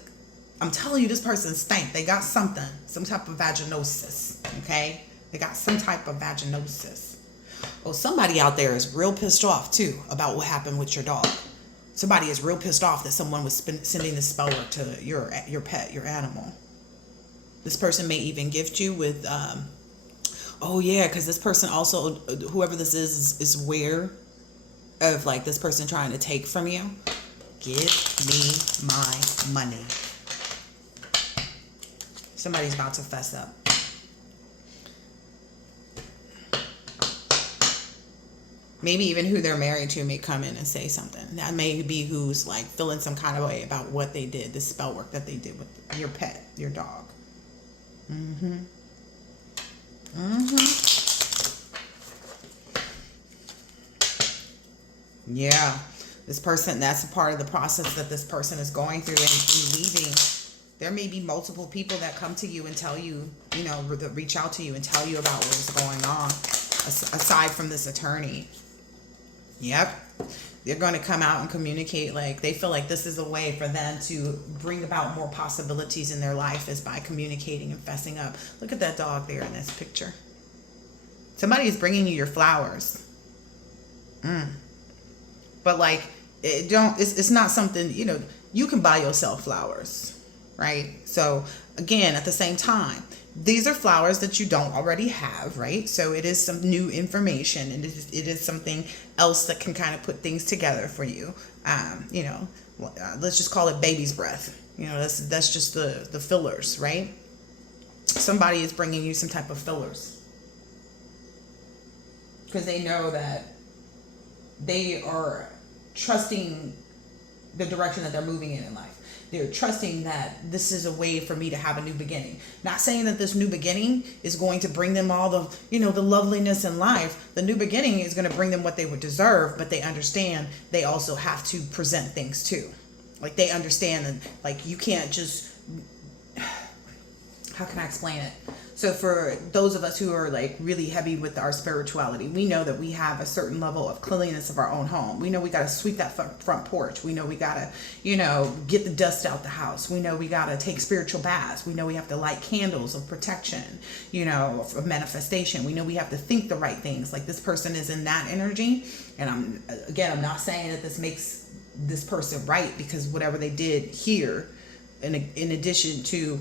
I'm telling you, this person stank. They got some type of vaginosis, okay? They got some type of vaginosis. Oh, somebody out there is real pissed off, too, about what happened with your dog. Somebody is real pissed off that someone was sending this spell work to your pet, your animal. This person may even gift you with, because this person also, whoever this is aware of like this person trying to take from you. Give me my money. Somebody's about to fess up. Maybe even who they're married to may come in and say something. That may be who's like feeling some kind of way about what they did, the spell work that they did with your pet, your dog. Yeah, this person, that's a part of the process that this person is going through and leaving. There may be multiple people that come to you and tell you, that reach out to you and tell you about what's going on, aside from this attorney. Yep. They're going to come out and communicate, like they feel like this is a way for them to bring about more possibilities in their life is by communicating and fessing up. Look at that dog there in this picture. Somebody is bringing you your flowers. But like, it's not something, you can buy yourself flowers, right? So again, at the same time, these are flowers that you don't already have, right? So it is some new information, and it is something else that can kind of put things together for you. Let's just call it baby's breath. That's just the fillers, right? Somebody is bringing you some type of fillers because they know that they are trusting the direction that they're moving in life. They're trusting that this is a way for me to have a new beginning. Not saying that this new beginning is going to bring them all the, the loveliness in life. The new beginning is going to bring them what they would deserve, but they understand they also have to present things too. Like they understand that, like, you can't just, how can I explain it? So for those of us who are like really heavy with our spirituality, we know that we have a certain level of cleanliness of our own home. We know we got to sweep that front porch. We know we got to, get the dust out the house. We know we got to take spiritual baths. We know we have to light candles of protection, of manifestation. We know we have to think the right things. Like this person is in that energy. And I'm not saying that this makes this person right, because whatever they did here, in addition to,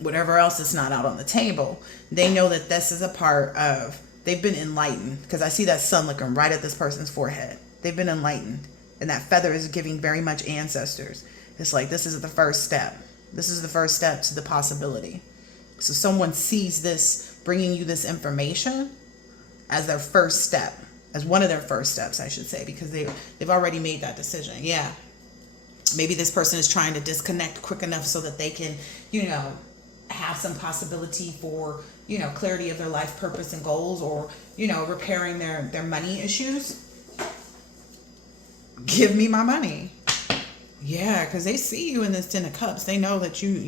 whatever else is not out on the table, they know that this is a part of, they've been enlightened, because I see that sun looking right at this person's forehead. They've been enlightened, and that feather is giving very much ancestors. It's like, this is the first step. This is the first step to the possibility. So someone sees this, bringing you this information as their first step, as one of their first steps, I should say, because they've already made that decision. Yeah. Maybe this person is trying to disconnect quick enough so that they can, have some possibility for, clarity of their life purpose and goals, or, repairing their money issues. Give me my money. Yeah, because they see you in this 10 of cups. They know that you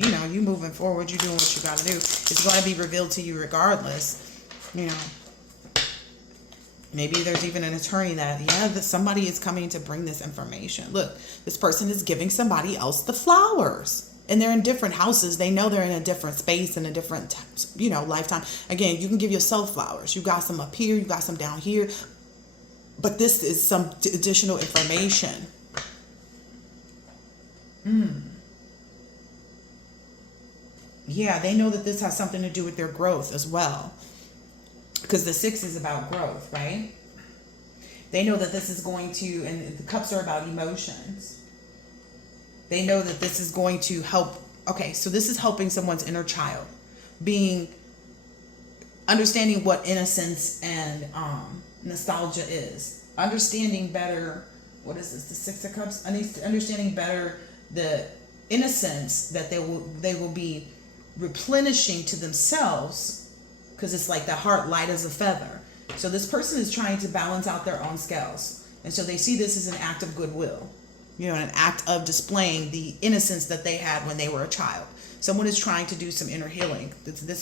moving forward, you're doing what you got to do. It's going to be revealed to you regardless. Maybe there's even an attorney that somebody is coming to bring this information. Look, this person is giving somebody else the flowers. And they're in different houses. They know they're in a different space and a different, lifetime. Again, you can give yourself flowers. You got some up here, you got some down here. But this is some additional information. Yeah, they know that this has something to do with their growth as well. Because the 6 is about growth, right? They know that this is going to, and the cups are about emotions. They know that this is going to help. Okay, so this is helping someone's inner child, understanding what innocence and nostalgia is. Understanding better, what is this, the 6 of Cups? Understanding better the innocence that they will be replenishing to themselves, because it's like the heart light as a feather. So this person is trying to balance out their own scales. And so they see this as an act of goodwill. An act of displaying the innocence that they had when they were a child. Someone is trying to do some inner healing.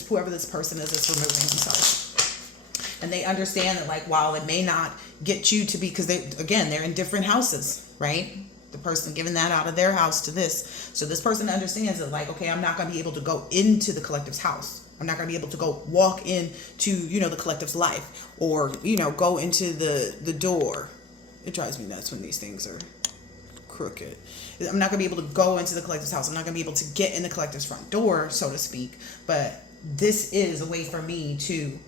Whoever this person is removing themselves. And they understand that, like, while it may not get you to be, because they're in different houses, right? The person giving that out of their house to this. So this person understands that, like, okay, I'm not going to be able to go into the collective's house. I'm not going to be able to go walk into, the collective's life, or, go into the door. It drives me nuts when these things are crooked. I'm not going to be able to go into the collective's house. I'm not going to be able to get in the collective's front door, so to speak. But this is a way for me to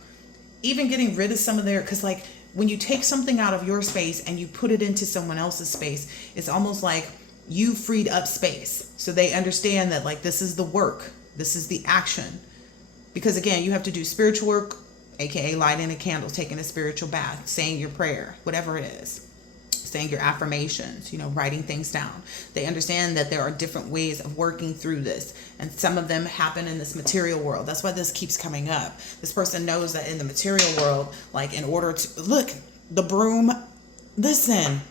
even getting rid of some of because, like, when you take something out of your space and you put it into someone else's space, it's almost like you freed up space. So they understand that, like, this is the work. This is the action. Because, again, you have to do spiritual work, aka lighting a candle, taking a spiritual bath, saying your prayer, whatever it is. Saying your affirmations, writing things down. They understand that there are different ways of working through this. And some of them happen in this material world. That's why this keeps coming up. This person knows that in the material world, like, in order to, look, the broom, listen,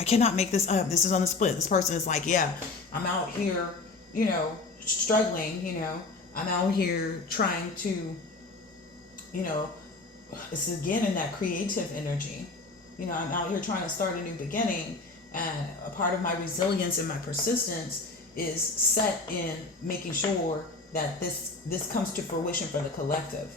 I cannot make this up. This is on the split. This person is like, yeah, I'm out here, struggling, I'm out here trying to, it's again in that creative energy. I'm out here trying to start a new beginning, and a part of my resilience and my persistence is set in making sure that this comes to fruition for the collective.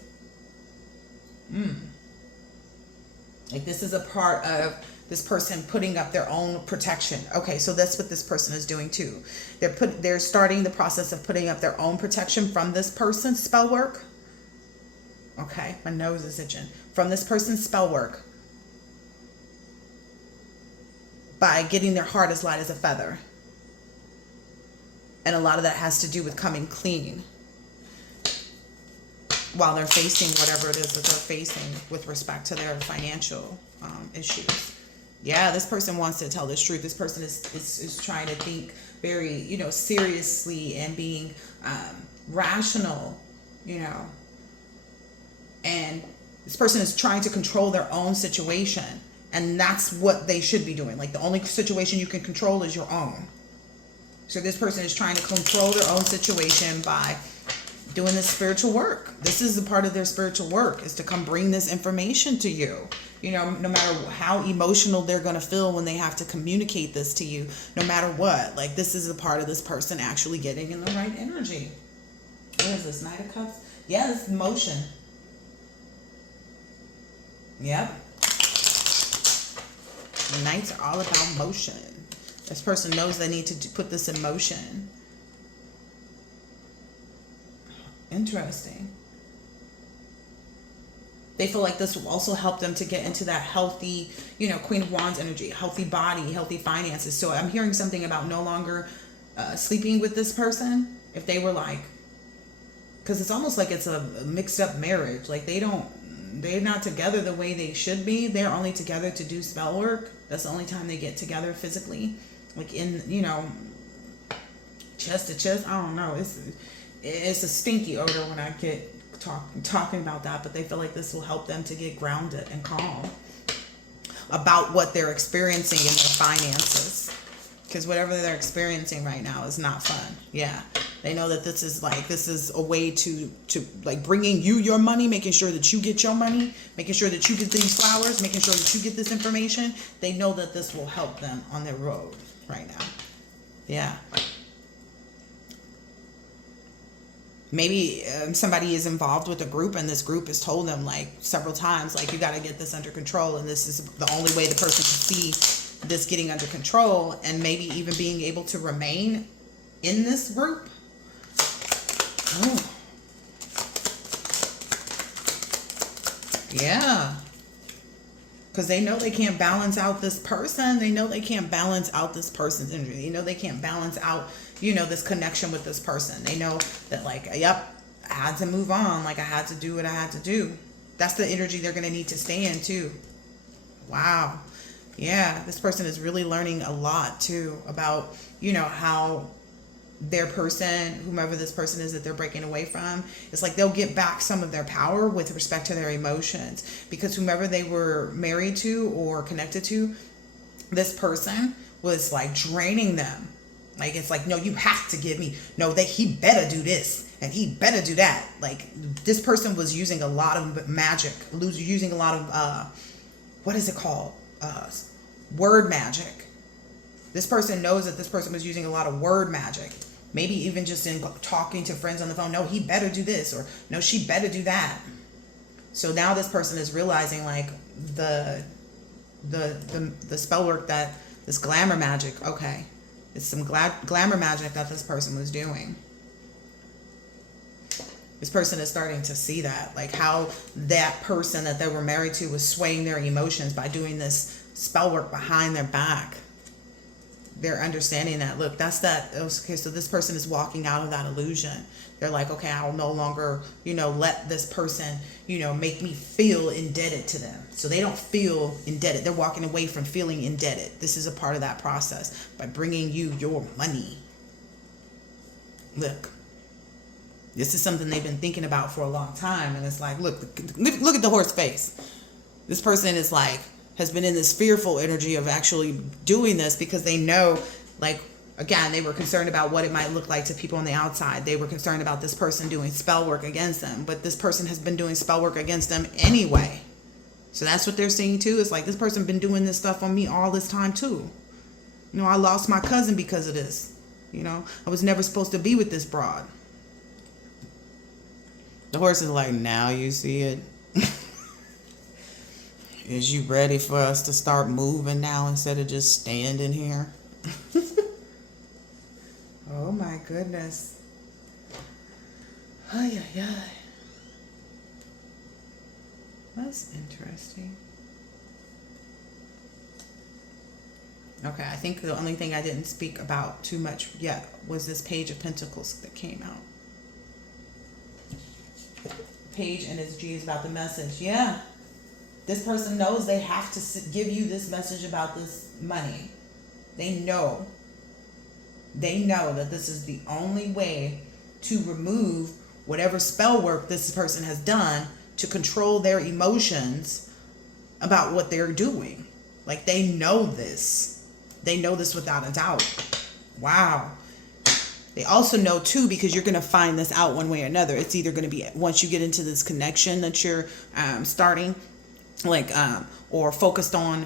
Like, this is a part of this person putting up their own protection. Okay, so that's what this person is doing too. They're starting the process of putting up their own protection from this person's spell work. Okay, my nose is itching. From this person's spell work. By getting their heart as light as a feather. And a lot of that has to do with coming clean while they're facing whatever it is that they're facing with respect to their financial issues. Yeah, this person wants to tell this truth. This person is trying to think very, seriously and being rational, and this person is trying to control their own situation. And that's what they should be doing. Like, the only situation you can control is your own. So this person is trying to control their own situation by doing this spiritual work. This is a part of their spiritual work, is to come bring this information to you. No matter how emotional they're going to feel when they have to communicate this to you, no matter what. Like, this is a part of this person actually getting in the right energy. What is this, Knight of Cups? Yeah, this is motion. Yep. Knights are all about motion. This person knows they need to put this in motion. Interesting. They feel like this will also help them to get into that healthy, Queen of Wands energy, healthy body, healthy finances. So I'm hearing something about no longer sleeping with this person. If they were like, because it's almost like it's a mixed up marriage. Like, they're not together the way they should be. They're only together to do spell work. That's the only time they get together physically. Like, in, chest to chest. I don't know. It's a stinky odor when I get talking about that, but they feel like this will help them to get grounded and calm about what they're experiencing in their finances. Because whatever they're experiencing right now is not fun. Yeah. They know that this is a way to like bringing you your money, making sure that you get your money, making sure that you get these flowers, making sure that you get this information. They know that this will help them on their road right now. Yeah. Maybe somebody is involved with a group, and this group has told them like several times, like, you got to get this under control, and this is the only way the person can see this getting under control, and maybe even being able to remain in this group. Oh. Yeah. Because they know they can't balance out this person. They know they can't balance out this person's energy. They know they can't balance out, this connection with this person. They know that, like, yep, I had to move on. Like, I had to do what I had to do. That's the energy they're going to need to stay in, too. Wow. Yeah, this person is really learning a lot, too, about, how their person, whomever this person is that they're breaking away from, it's like they'll get back some of their power with respect to their emotions, because whomever they were married to or connected to, this person was like draining them. Like, it's like, no, you have to give me, no, that he better do this and he better do that. Like, this person was using a lot of magic, using a lot of what is it called, word magic. This person knows that this person was using a lot of word magic. Maybe even just in talking to friends on the phone. No, he better do this, or no, she better do that. So now this person is realizing, like, the spell work, that this glamour magic. Okay, it's some glamour magic that this person was doing. This person is starting to see that, like, how that person that they were married to was swaying their emotions by doing this spell work behind their back. They're understanding that, look, okay, so this person is walking out of that illusion. They're like, okay, I'll no longer, let this person, make me feel indebted to them. So they don't feel indebted. They're walking away from feeling indebted. This is a part of that process by bringing you your money. Look, this is something they've been thinking about for a long time. And it's like, look at the horse face. This person is like, has been in this fearful energy of actually doing this, because they know, like, again, they were concerned about what it might look like to people on the outside. They were concerned about this person doing spell work against them, but this person has been doing spell work against them anyway. So that's what they're seeing too. It's like, this person been doing this stuff on me all this time too. I lost my cousin because of this. I was never supposed to be with this broad. The horse is like, now you see it. Is you ready for us to start moving now instead of just standing here? Oh my goodness. Ay, ay, ay. That's interesting. Okay, I think the only thing I didn't speak about too much yet was this Page of Pentacles that came out. Page energy is about the message. Yeah. This person knows they have to give you this message about this money. They know that this is the only way to remove whatever spell work this person has done to control their emotions about what they're doing. Like, they know this. They know this without a doubt. Wow. They also know too, because you're going to find this out one way or another. It's either going to be once you get into this connection that you're starting, like, or focused on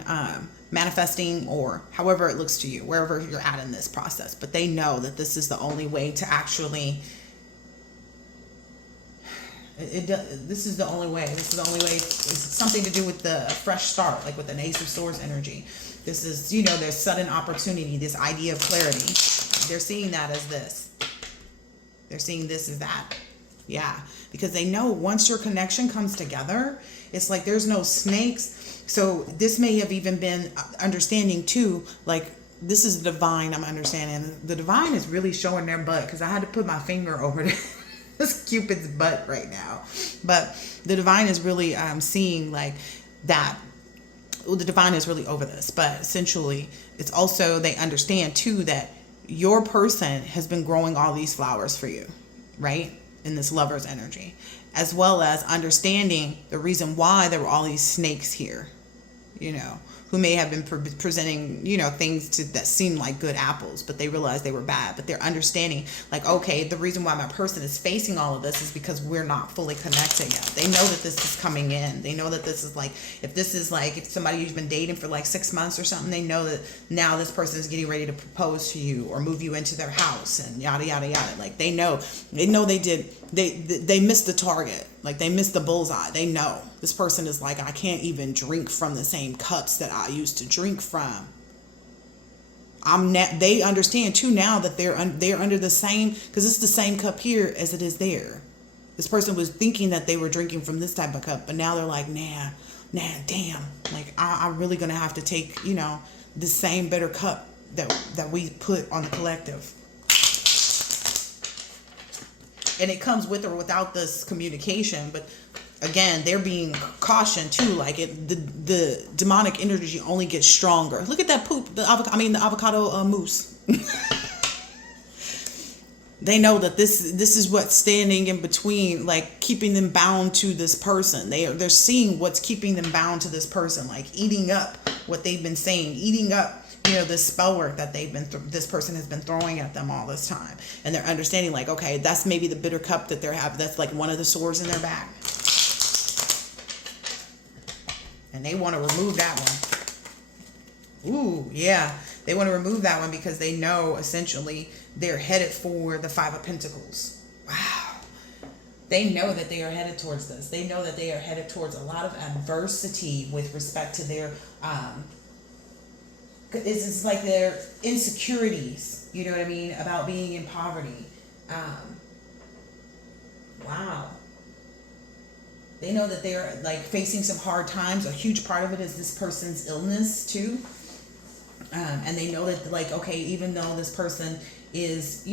manifesting, or however it looks to you, wherever you're at in this process. But they know that this is the only way to actually, this is the only way. This is the only way. It's something to do with the fresh start, like with an Ace of Swords energy. This is, there's sudden opportunity, this idea of clarity. They're seeing that as this. They're seeing this as that. Yeah, because they know once your connection comes together, it's like there's no snakes. So this may have even been understanding too, like, this is the divine, I'm understanding. The divine is really showing their butt, because I had to put my finger over this Cupid's butt right now. But the divine is really seeing like that. Well, the divine is really over this, but essentially it's also, they understand too that your person has been growing all these flowers for you, right? In this lover's energy, as well as understanding the reason why there were all these snakes here, who may have been presenting, things that seem like good apples, but they realized they were bad. But they're understanding, like, okay, the reason why my person is facing all of this is because we're not fully connected yet. They know that this is coming in. They know that this is like, if somebody who's been dating for like 6 months or something, they know that now this person is getting ready to propose to you or move you into their house and yada, yada, yada. Like, they know they did they missed the target. Like they missed the bullseye. They know this person is like, I can't even drink from the same cups that I used to drink from. They understand too now that they're under the same, because it's the same cup here as it is there. This person was thinking that they were drinking from this type of cup, but now they're like, nah, damn. Like I'm really gonna have to take, the same bitter cup that we put on the collective. And it comes with or without this communication, but again, they're being cautioned too. Like the demonic energy only gets stronger. Look at that poop. The avocado mousse. They know that this is what's standing in between, like keeping them bound to this person. They're seeing what's keeping them bound to this person, like eating up what they've been saying, eating up this spell work that this person has been throwing at them all this time. And they're understanding like, okay, that's maybe the bitter cup that they're having. That's like one of the sores in their back. And they want to remove that one. Ooh, yeah. They want to remove that one because they know essentially they're headed for the Five of Pentacles. Wow. They know that they are headed towards this. They know that they are headed towards a lot of adversity with respect to their it's like their insecurities, you know what I mean, about being in poverty. Wow. They know that they're like facing some hard times. A huge part of it is this person's illness too. And they know that like, okay, even though this person is,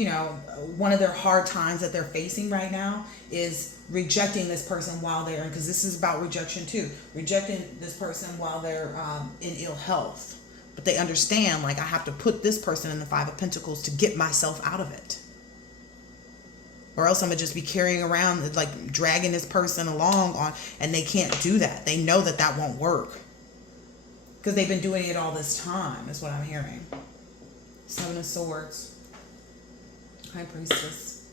one of their hard times that they're facing right now is rejecting this person while they're, because this is about rejection too, rejecting this person while they're in ill health. But they understand, like, I have to put this person in the Five of Pentacles to get myself out of it. Or else I'm going to just be carrying around, like, dragging this person along and they can't do that. They know that that won't work. Because they've been doing it all this time, is what I'm hearing. Seven of Swords. High Priestess.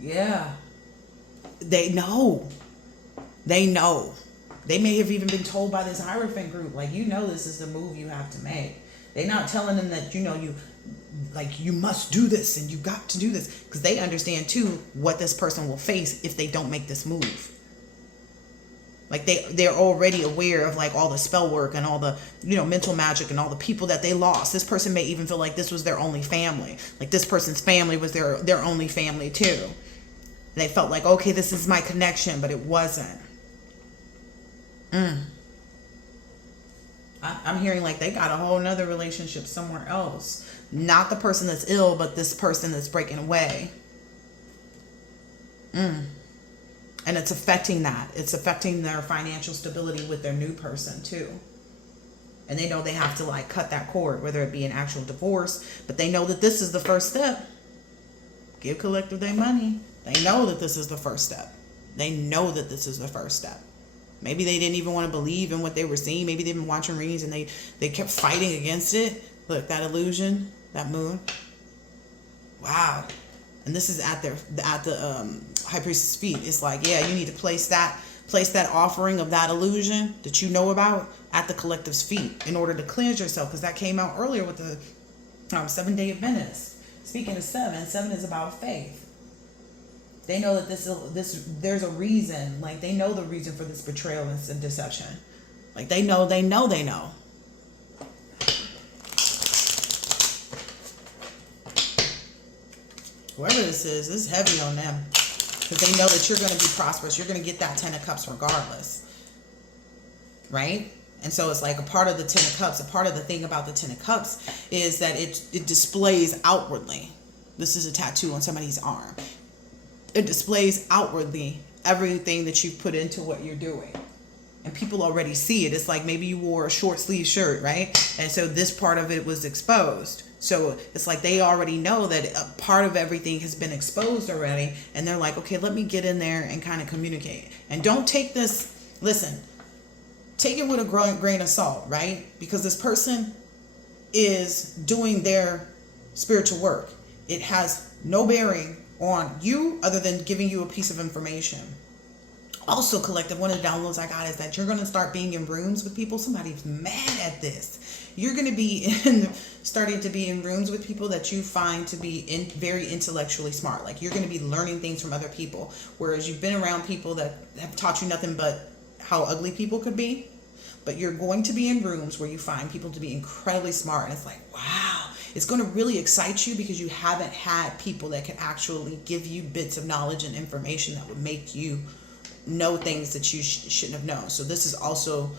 Yeah. They know. They know. They may have even been told by this Hierophant group, like, this is the move you have to make. They're not telling them that, you must do this and you got to do this. Because they understand, too, what this person will face if they don't make this move. Like, they're already aware of, like, all the spell work and all the, mental magic and all the people that they lost. This person may even feel like this was their only family. Like, this person's family was their only family, too. They felt like, okay, this is my connection, but it wasn't. I'm hearing like they got a whole nother relationship somewhere else. Not the person that's ill, but this person that's breaking away. And it's affecting that. It's affecting their financial stability with their new person too. And they know they have to like cut that cord, whether it be an actual divorce. But they know that this is the first step. Give collective their money. They know that this is the first step. They know that this is the first step. Maybe they didn't even want to believe in what they were seeing. Maybe they've been watching readings and they kept fighting against it. Look, that illusion, that moon. Wow. And this is at the High Priestess' feet. It's like, yeah, you need to place that offering of that illusion that you know about at the collective's feet in order to cleanse yourself. Because that came out earlier with the 7-day Adventist. Speaking of seven is about faith. They know that there's a reason. Like, they know the reason for this betrayal and deception. Like, they know. Whoever this is heavy on them. Because they know that you're going to be prosperous. You're going to get that 10 of Cups regardless. Right? And so it's like a part of the 10 of Cups. A part of the thing about the 10 of Cups is that it displays outwardly. This is a tattoo on somebody's arm. It displays outwardly everything that you put into what you're doing. And people already see it. It's like maybe you wore a short sleeve shirt, right? And so this part of it was exposed. So it's like they already know that a part of everything has been exposed already. And they're like, okay, let me get in there and kind of communicate. And don't take this, listen, take it with a grain of salt, right? Because this person is doing their spiritual work. It has no bearing on you other than giving you a piece of information. Also, collective, one of the downloads I got is that you're going to start being in rooms with people. Somebody's mad at this. You're going to be starting to be in rooms with people that you find to be very intellectually smart. Like, you're going to be learning things from other people, whereas you've been around people that have taught you nothing but how ugly people could be. But you're going to be in rooms where you find people to be incredibly smart, and it's like, wow. It's going to really excite you because you haven't had people that can actually give you bits of knowledge and information that would make you know things that you shouldn't have known. So this is also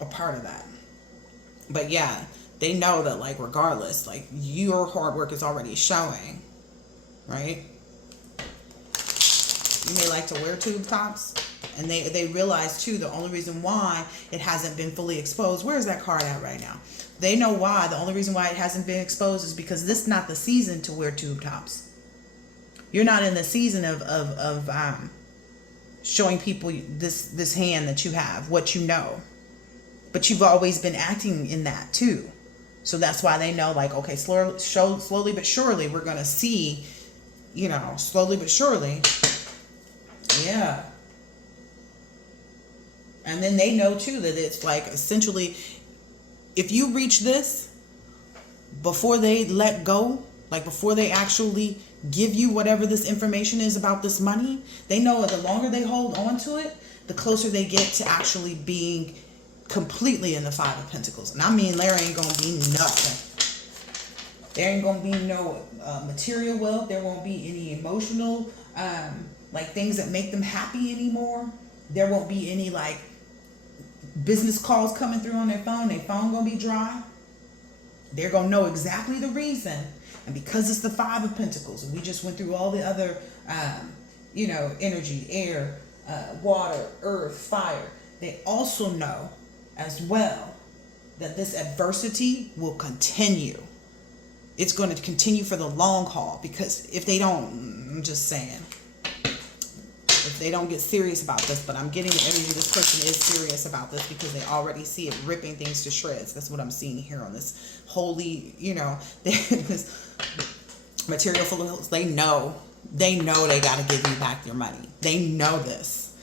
a part of that. But yeah, they know that, like, regardless, like, your hard work is already showing, right? You may like to wear tube tops, and they realize too the only reason why it hasn't been fully exposed. Where is that card at right now? They know why. The only reason why it hasn't been exposed is because this is not the season to wear tube tops. You're not in the season of showing people this hand that you have, what you know. But you've always been acting in that too. So that's why they know, like, okay, slowly but surely we're going to see, slowly but surely. Yeah. And then they know too that it's like, essentially, if you reach this before they let go, like before they actually give you whatever this information is about this money, they know that the longer they hold on to it, the closer they get to actually being completely in the Five of Pentacles. And I mean, there ain't gonna be nothing. There ain't gonna be no material wealth. There won't be any emotional like things that make them happy anymore. There won't be any like business calls coming through on their phone. Their phone gonna be dry. They're gonna know exactly the reason. And because it's the Five of Pentacles, and we just went through all the other energy, air, water, earth, fire, they also know as well that this adversity will continue. It's going to continue for the long haul, because if they don't, I'm just saying, if they don't get serious about this, but I'm getting the energy this person is serious about this because they already see it ripping things to shreds. That's what I'm seeing here on this holy, this material full of hills. They know they got to give you back your money. They know this.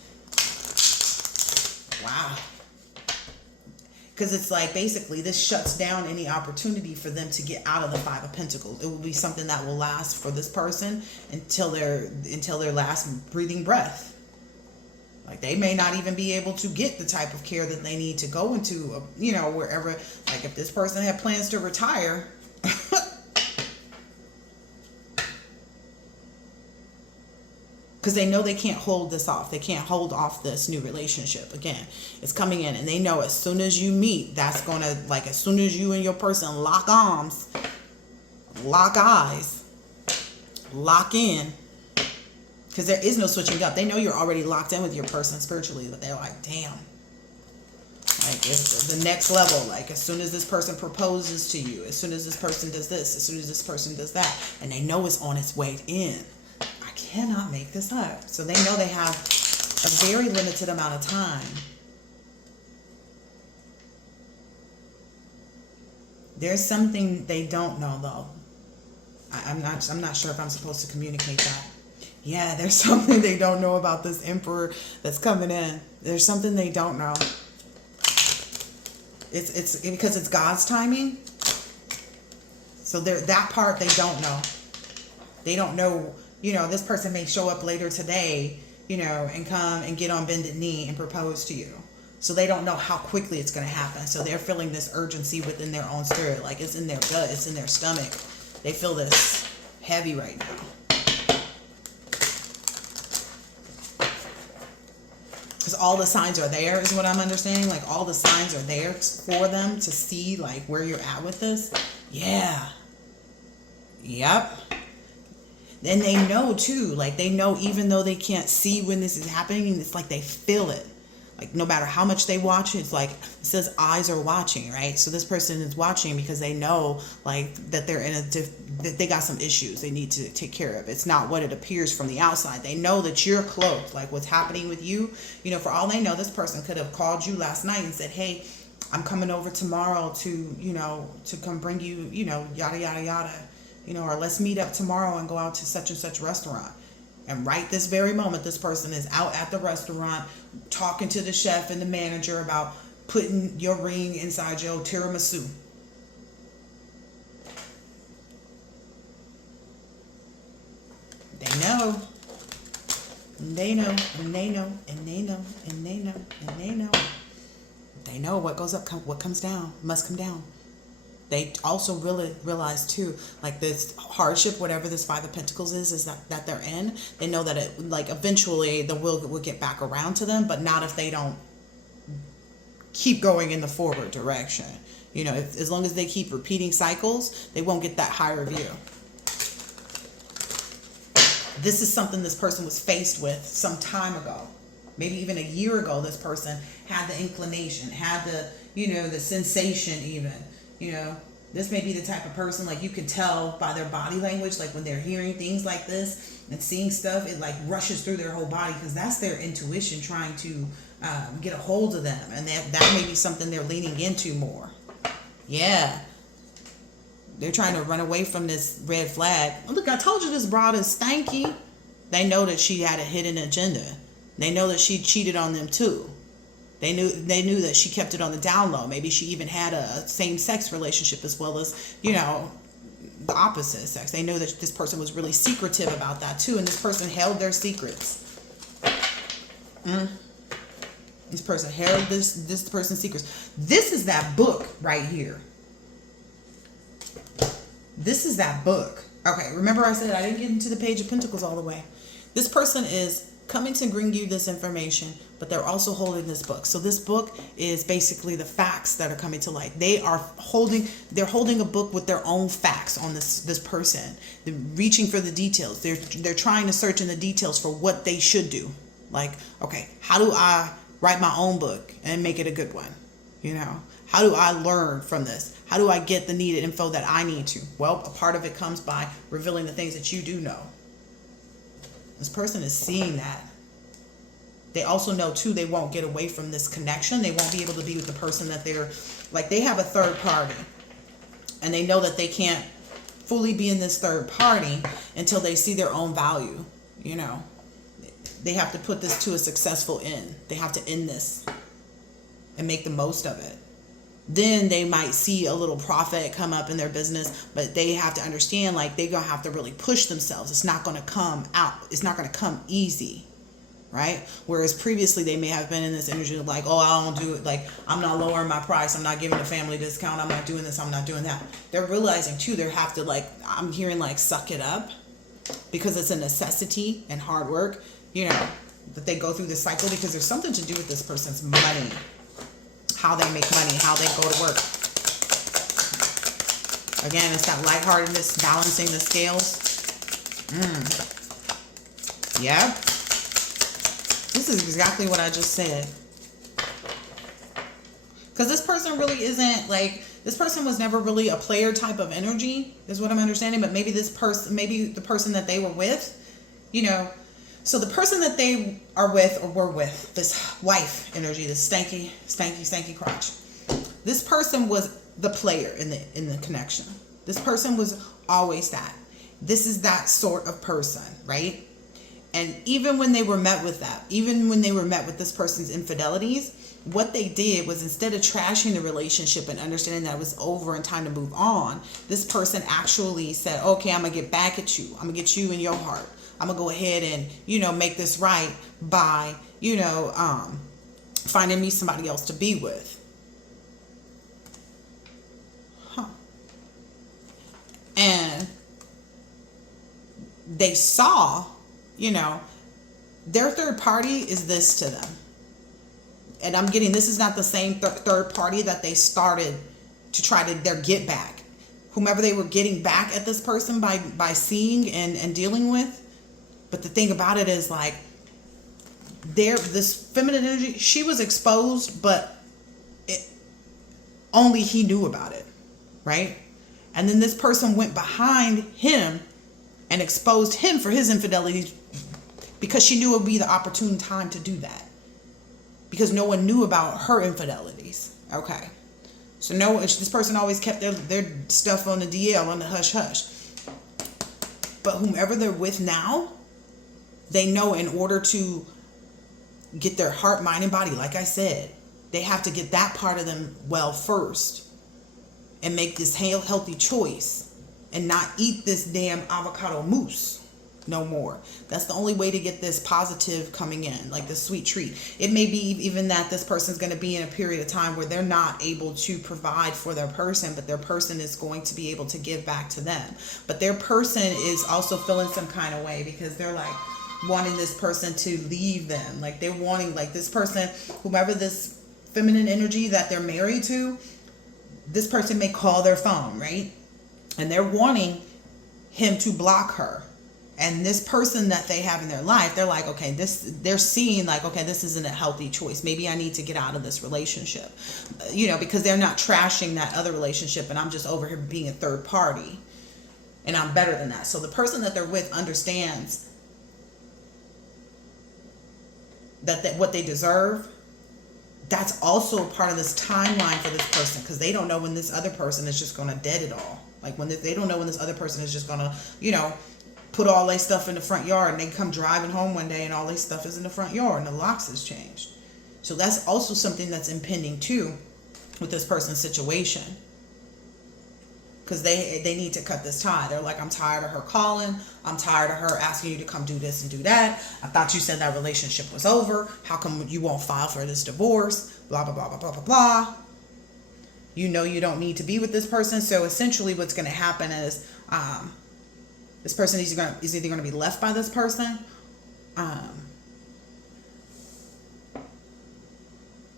Wow. Because it's like, basically, this shuts down any opportunity for them to get out of the Five of Pentacles. It will be something that will last for this person until their last breathing breath. Like, they may not even be able to get the type of care that they need to go into, wherever. Like, if this person had plans to retire, because they know they can't hold this off. They can't hold off this new relationship. Again, it's coming in, and they know as soon as you meet, that's going to, like, as soon as you and your person lock arms, lock eyes, lock in, because there is no switching up. They know you're already locked in with your person spiritually, but they're like, damn. Like, it's the next level. Like, as soon as this person proposes to you, as soon as this person does this, as soon as this person does that, and they know it's on its way in. Cannot make this up. So they know they have a very limited amount of time. There's something they don't know, though. I'm not sure if I'm supposed to communicate that. Yeah, there's something they don't know about this emperor that's coming in. There's something they don't know. It's because it's God's timing. So that part they don't know. They don't know. This person may show up later today, and come and get on bended knee and propose to you. So they don't know how quickly it's going to happen. So they're feeling this urgency within their own spirit. Like, it's in their gut, it's in their stomach. They feel this heavy right now. Because all the signs are there, is what I'm understanding. Like, all the signs are there for them to see, like, where you're at with this. Yeah. Yep. Then they know too, like, they know even though they can't see when this is happening, it's like they feel it. Like, no matter how much they watch it, it's like, it says eyes are watching, right? So this person is watching because they know, like, that they're that they got some issues they need to take care of. It's not what it appears from the outside. They know that you're close, like what's happening with you. For all they know, this person could have called you last night and said, hey, I'm coming over tomorrow to come bring you, yada, yada, yada. Or let's meet up tomorrow and go out to such and such restaurant. And right this very moment, this person is out at the restaurant talking to the chef and the manager about putting your ring inside your tiramisu. They know. And they know, and they know, and they know, and they know, and they know. They know what goes up, what comes down, must come down. They also really realize too, like this hardship, whatever this Five of Pentacles is that they're in. They know that it, like, eventually the will get back around to them, but not if they don't keep going in the forward direction. You know, as long as they keep repeating cycles, they won't get that higher view. This is something this person was faced with some time ago. Maybe even a year ago, this person had the inclination, had the, you know, the sensation even. You know, this may be the type of person, like, you can tell by their body language, like when they're hearing things like this and seeing stuff, it like rushes through their whole body, because that's their intuition trying to get a hold of them. And that may be something they're leaning into more. Yeah. They're trying to run away from this red flag. Look, I told you this broad is stanky. They know that she had a hidden agenda. They know that she cheated on them too. They knew that she kept it on the down low. Maybe she even had a same-sex relationship as well as, you know, the opposite sex. They know that this person was really secretive about that too, and this person held their secrets. This person held this person's secrets. This is that book right here. This is that book. Okay, remember I said I didn't get into the Page of Pentacles all the way. This person is coming to bring you this information, but they're also holding this book. So this book is basically the facts that are coming to light. They're holding a book with their own facts on this person. They're reaching for the details. They're trying to search in the details for what they should do. Like, okay, how do I write my own book and make it a good one? You know, how do I learn from this? How do I get the needed info that I need to? Well, a part of it comes by revealing the things that you do know. This person is seeing that. They also know too, they won't get away from this connection. They won't be able to be with the person that they're, like, they have a third party. And they know that they can't fully be in this third party until they see their own value. You know, they have to put this to a successful end. They have to end this and make the most of it. Then they might see a little profit come up in their business, but they have to understand, like, they're going to have to really push themselves. It's not going to come out. It's not going to come easy, right? Whereas previously they may have been in this energy of like, oh, I don't do it. Like, I'm not lowering my price. I'm not giving a family discount. I'm not doing this. I'm not doing that. They're realizing too, they have to, like, I'm hearing like, suck it up, because it's a necessity and hard work, you know, that they go through this cycle, because there's something to do with this person's money. How they make money, how they go to work. Again, it's that lightheartedness, balancing the scales. Yeah. This is exactly what I just said. Because this person really isn't, like, this person was never really a player type of energy, is what I'm understanding. But maybe this person, maybe the person that they were with, you know, so the person that they are with or were with, this wife energy, this stanky crotch. This person was the player in the connection. This person was always that. This is that sort of person, right? And even when they were met with that, even when they were met with this person's infidelities, what they did was, instead of trashing the relationship and understanding that it was over and time to move on, this person actually said, okay, I'm going to get back at you. I'm going to get you in your heart. I'm going to go ahead and, you know, make this right by, you know, finding me somebody else to be with. And they saw, you know, their third party is this to them. And I'm getting, this is not the same third party that they started to try to their get back. Whomever they were getting back at this person by seeing and dealing with. But the thing about it is, like, this feminine energy, she was exposed, but only he knew about it, right? And then this person went behind him and exposed him for his infidelity, because she knew it would be the opportune time to do that, because no one knew about her infidelities. Okay, so this person always kept their stuff on the DL, on the hush hush. But whomever they're with now, They know in order to get their heart, mind, and body, like I said, they have to get that part of them well first and make this healthy choice and not eat this damn avocado mousse no more. That's the only way to get this positive coming in, like this sweet treat. It may be even that this person's going to be in a period of time where they're not able to provide for their person, but their person is going to be able to give back to them. But their person is also feeling some kind of way because they're like wanting this person to leave them. Like they're wanting, like this person, whomever this feminine energy that they're married to, this person may call their phone, right? And they're wanting him to block her. And this person that they have in their life, they're like, okay, they're seeing like, okay, this isn't a healthy choice. Maybe I need to get out of this relationship, because they're not trashing that other relationship and I'm just over here being a third party and I'm better than that. So the person that they're with understands that what they deserve. That's also part of this timeline for this person, because they don't know when this other person is just going to dead it all. Like when they don't know when this other person is just going to, put all their stuff in the front yard and they come driving home one day and all their stuff is in the front yard and the locks has changed. So that's also something that's impending too with this person's situation, because they need to cut this tie. They're like, I'm tired of her calling. I'm tired of her asking you to come do this and do that. I thought you said that relationship was over. How come you won't file for this divorce? Blah, blah, blah, blah, blah, blah, blah. You don't need to be with this person. So essentially what's going to happen is this person is either going to be left by this person,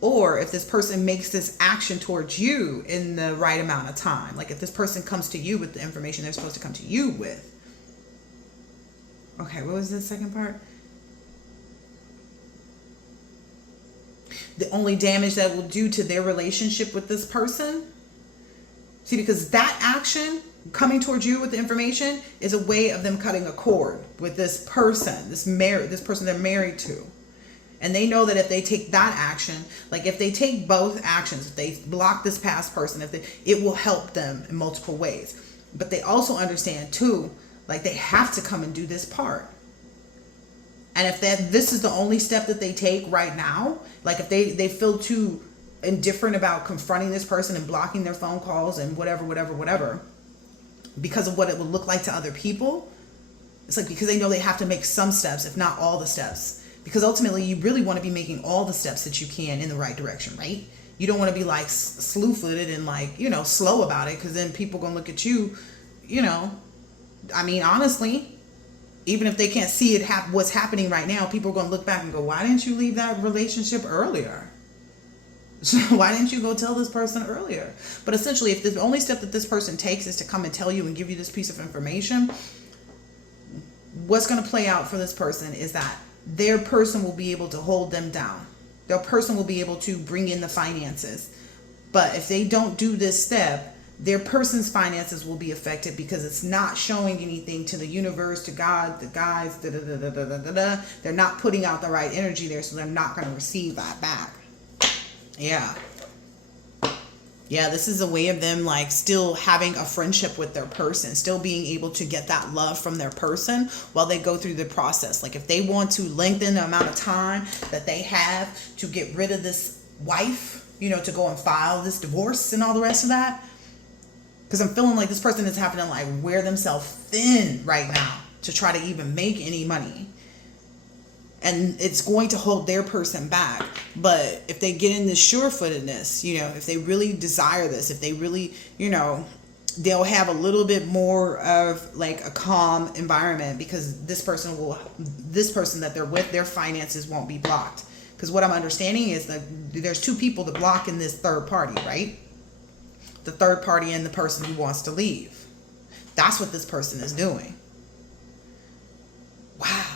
or if this person makes this action towards you in the right amount of time. Like if this person comes to you with the information they're supposed to come to you with. Okay, what was the second part? The only damage that will do to their relationship with this person. See, because that action coming towards you with the information is a way of them cutting a cord with this person, this person they're married to. And they know that if they take that action, like if they take both actions, if they block this past person, it will help them in multiple ways. But they also understand too, like they have to come and do this part. And if this is the only step that they take right now, like if they feel too indifferent about confronting this person and blocking their phone calls and whatever, because of what it would look like to other people, it's like because they know they have to make some steps, if not all the steps. Because ultimately, you really want to be making all the steps that you can in the right direction, right? You don't want to be like slew-footed and like, slow about it, because then people going to look at you, I mean, honestly, even if they can't see it what's happening right now, people are going to look back and go, why didn't you leave that relationship earlier? So why didn't you go tell this person earlier? But essentially, if the only step that this person takes is to come and tell you and give you this piece of information, what's going to play out for this person is that their person will be able to hold them down. Their person will be able to bring in the finances. But if they don't do this step, their person's finances will be affected because it's not showing anything to the universe, to God, the guys, They're not putting out the right energy there, so they're not going to receive that back. Yeah, this is a way of them like still having a friendship with their person, still being able to get that love from their person while they go through the process. Like if they want to lengthen the amount of time that they have to get rid of this wife, to go and file this divorce and all the rest of that. Because I'm feeling like this person is having to like wear themselves thin right now to try to even make any money. And it's going to hold their person back. But if they get in this sure-footedness, if they really desire this, if they really, they'll have a little bit more of like a calm environment, because this person that they're with, their finances won't be blocked. Because what I'm understanding is that there's two people to block in this third party, right? The third party and the person who wants to leave. That's what this person is doing. Wow.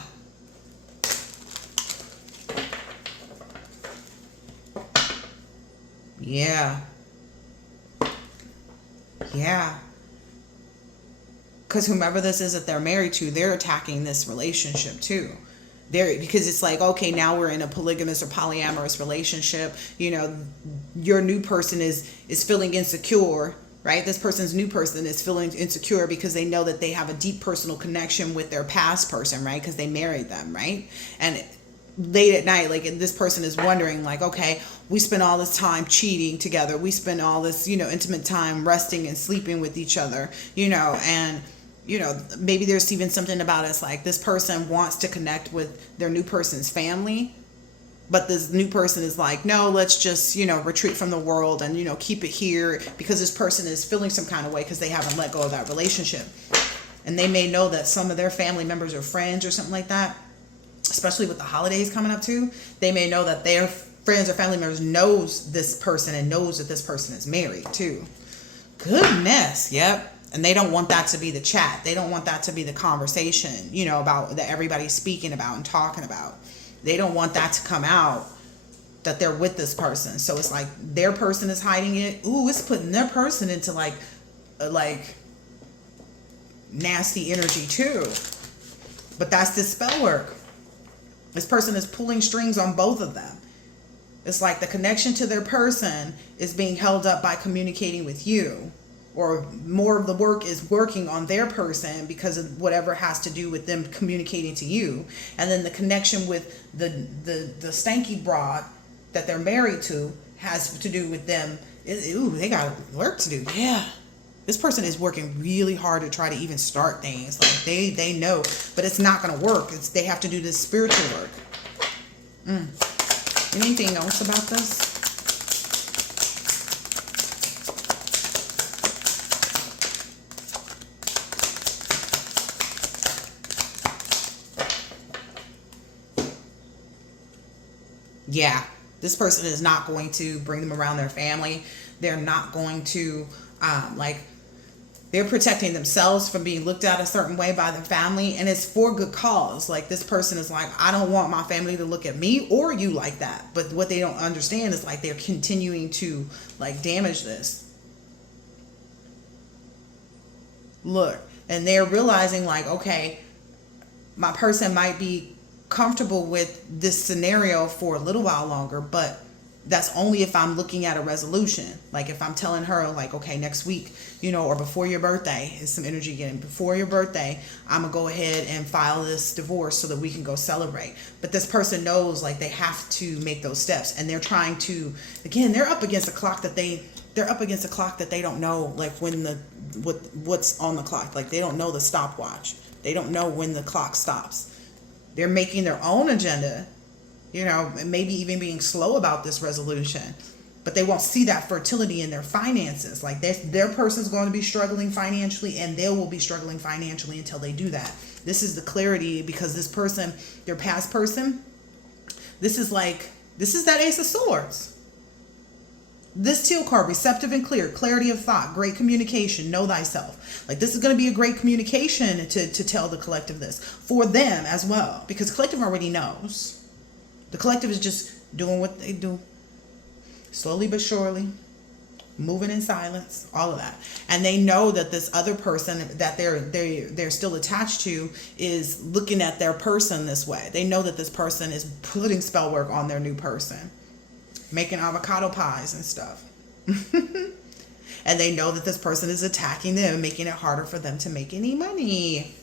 Yeah. Because whomever this is that they're married to, they're attacking this relationship too. Because it's like, okay, now we're in a polygamous or polyamorous relationship. Your new person is feeling insecure right? This person's new person is feeling insecure because they know that they have a deep personal connection with their past person, right? Because they married them, right? And late at night, like, and this person is wondering, like, okay, we spent all this time cheating together, we spent all this, intimate time resting and sleeping with each other, and maybe there's even something about us, like, this person wants to connect with their new person's family, but this new person is like, no, let's just, retreat from the world and, keep it here, because this person is feeling some kind of way because they haven't let go of that relationship. And they may know that some of their family members or friends or something like that, especially with the holidays coming up too, they may know that their friends or family members knows this person and knows that this person is married too. Goodness. Yep. And they don't want that to be the chat. They don't want that to be the conversation, about that everybody's speaking about and talking about. They don't want that to come out that they're with this person. So it's like their person is hiding it. Ooh, it's putting their person into like nasty energy too. But that's the spell work. This person is pulling strings on both of them. It's like the connection to their person is being held up by communicating with you, or more of the work is working on their person because of whatever has to do with them communicating to you. And then the connection with the stanky broad that they're married to has to do with them. Ooh, they got work to do. Yeah. This person is working really hard to try to even start things. Like they know, but it's not going to work. They have to do this spiritual work. Anything else about this? Yeah, this person is not going to bring them around their family. They're not going to, they're protecting themselves from being looked at a certain way by their family, and it's for good cause. Like, this person is like, I don't want my family to look at me or you like that. But what they don't understand is, like, they're continuing to, like, damage this. Look, and they're realizing, like, okay, my person might be comfortable with this scenario for a little while longer, but that's only if I'm looking at a resolution. Like, if I'm telling her, like, okay, next week, or before your birthday, is some energy getting, before your birthday, I'm gonna go ahead and file this divorce so that we can go celebrate. But this person knows, like, they have to make those steps, and they're trying to, again, they're up against a clock that they don't know, like, when what's on the clock. Like, they don't know the stopwatch. They don't know when the clock stops. They're making their own agenda, maybe even being slow about this resolution, but they won't see that fertility in their finances. Like, their person's going to be struggling financially, and they will be struggling financially until they do that. This is the clarity, because this person, their past person, this is that Ace of Swords. This teal card, receptive and clear, clarity of thought, great communication, know thyself. Like, this is going to be a great communication to tell the collective this, for them as well, because collective already knows. The collective is just doing what they do, slowly but surely, moving in silence, all of that. And they know that this other person that they're still attached to is looking at their person this way. They know that this person is putting spell work on their new person, making avocado pies and stuff. And they know that this person is attacking them, making it harder for them to make any money.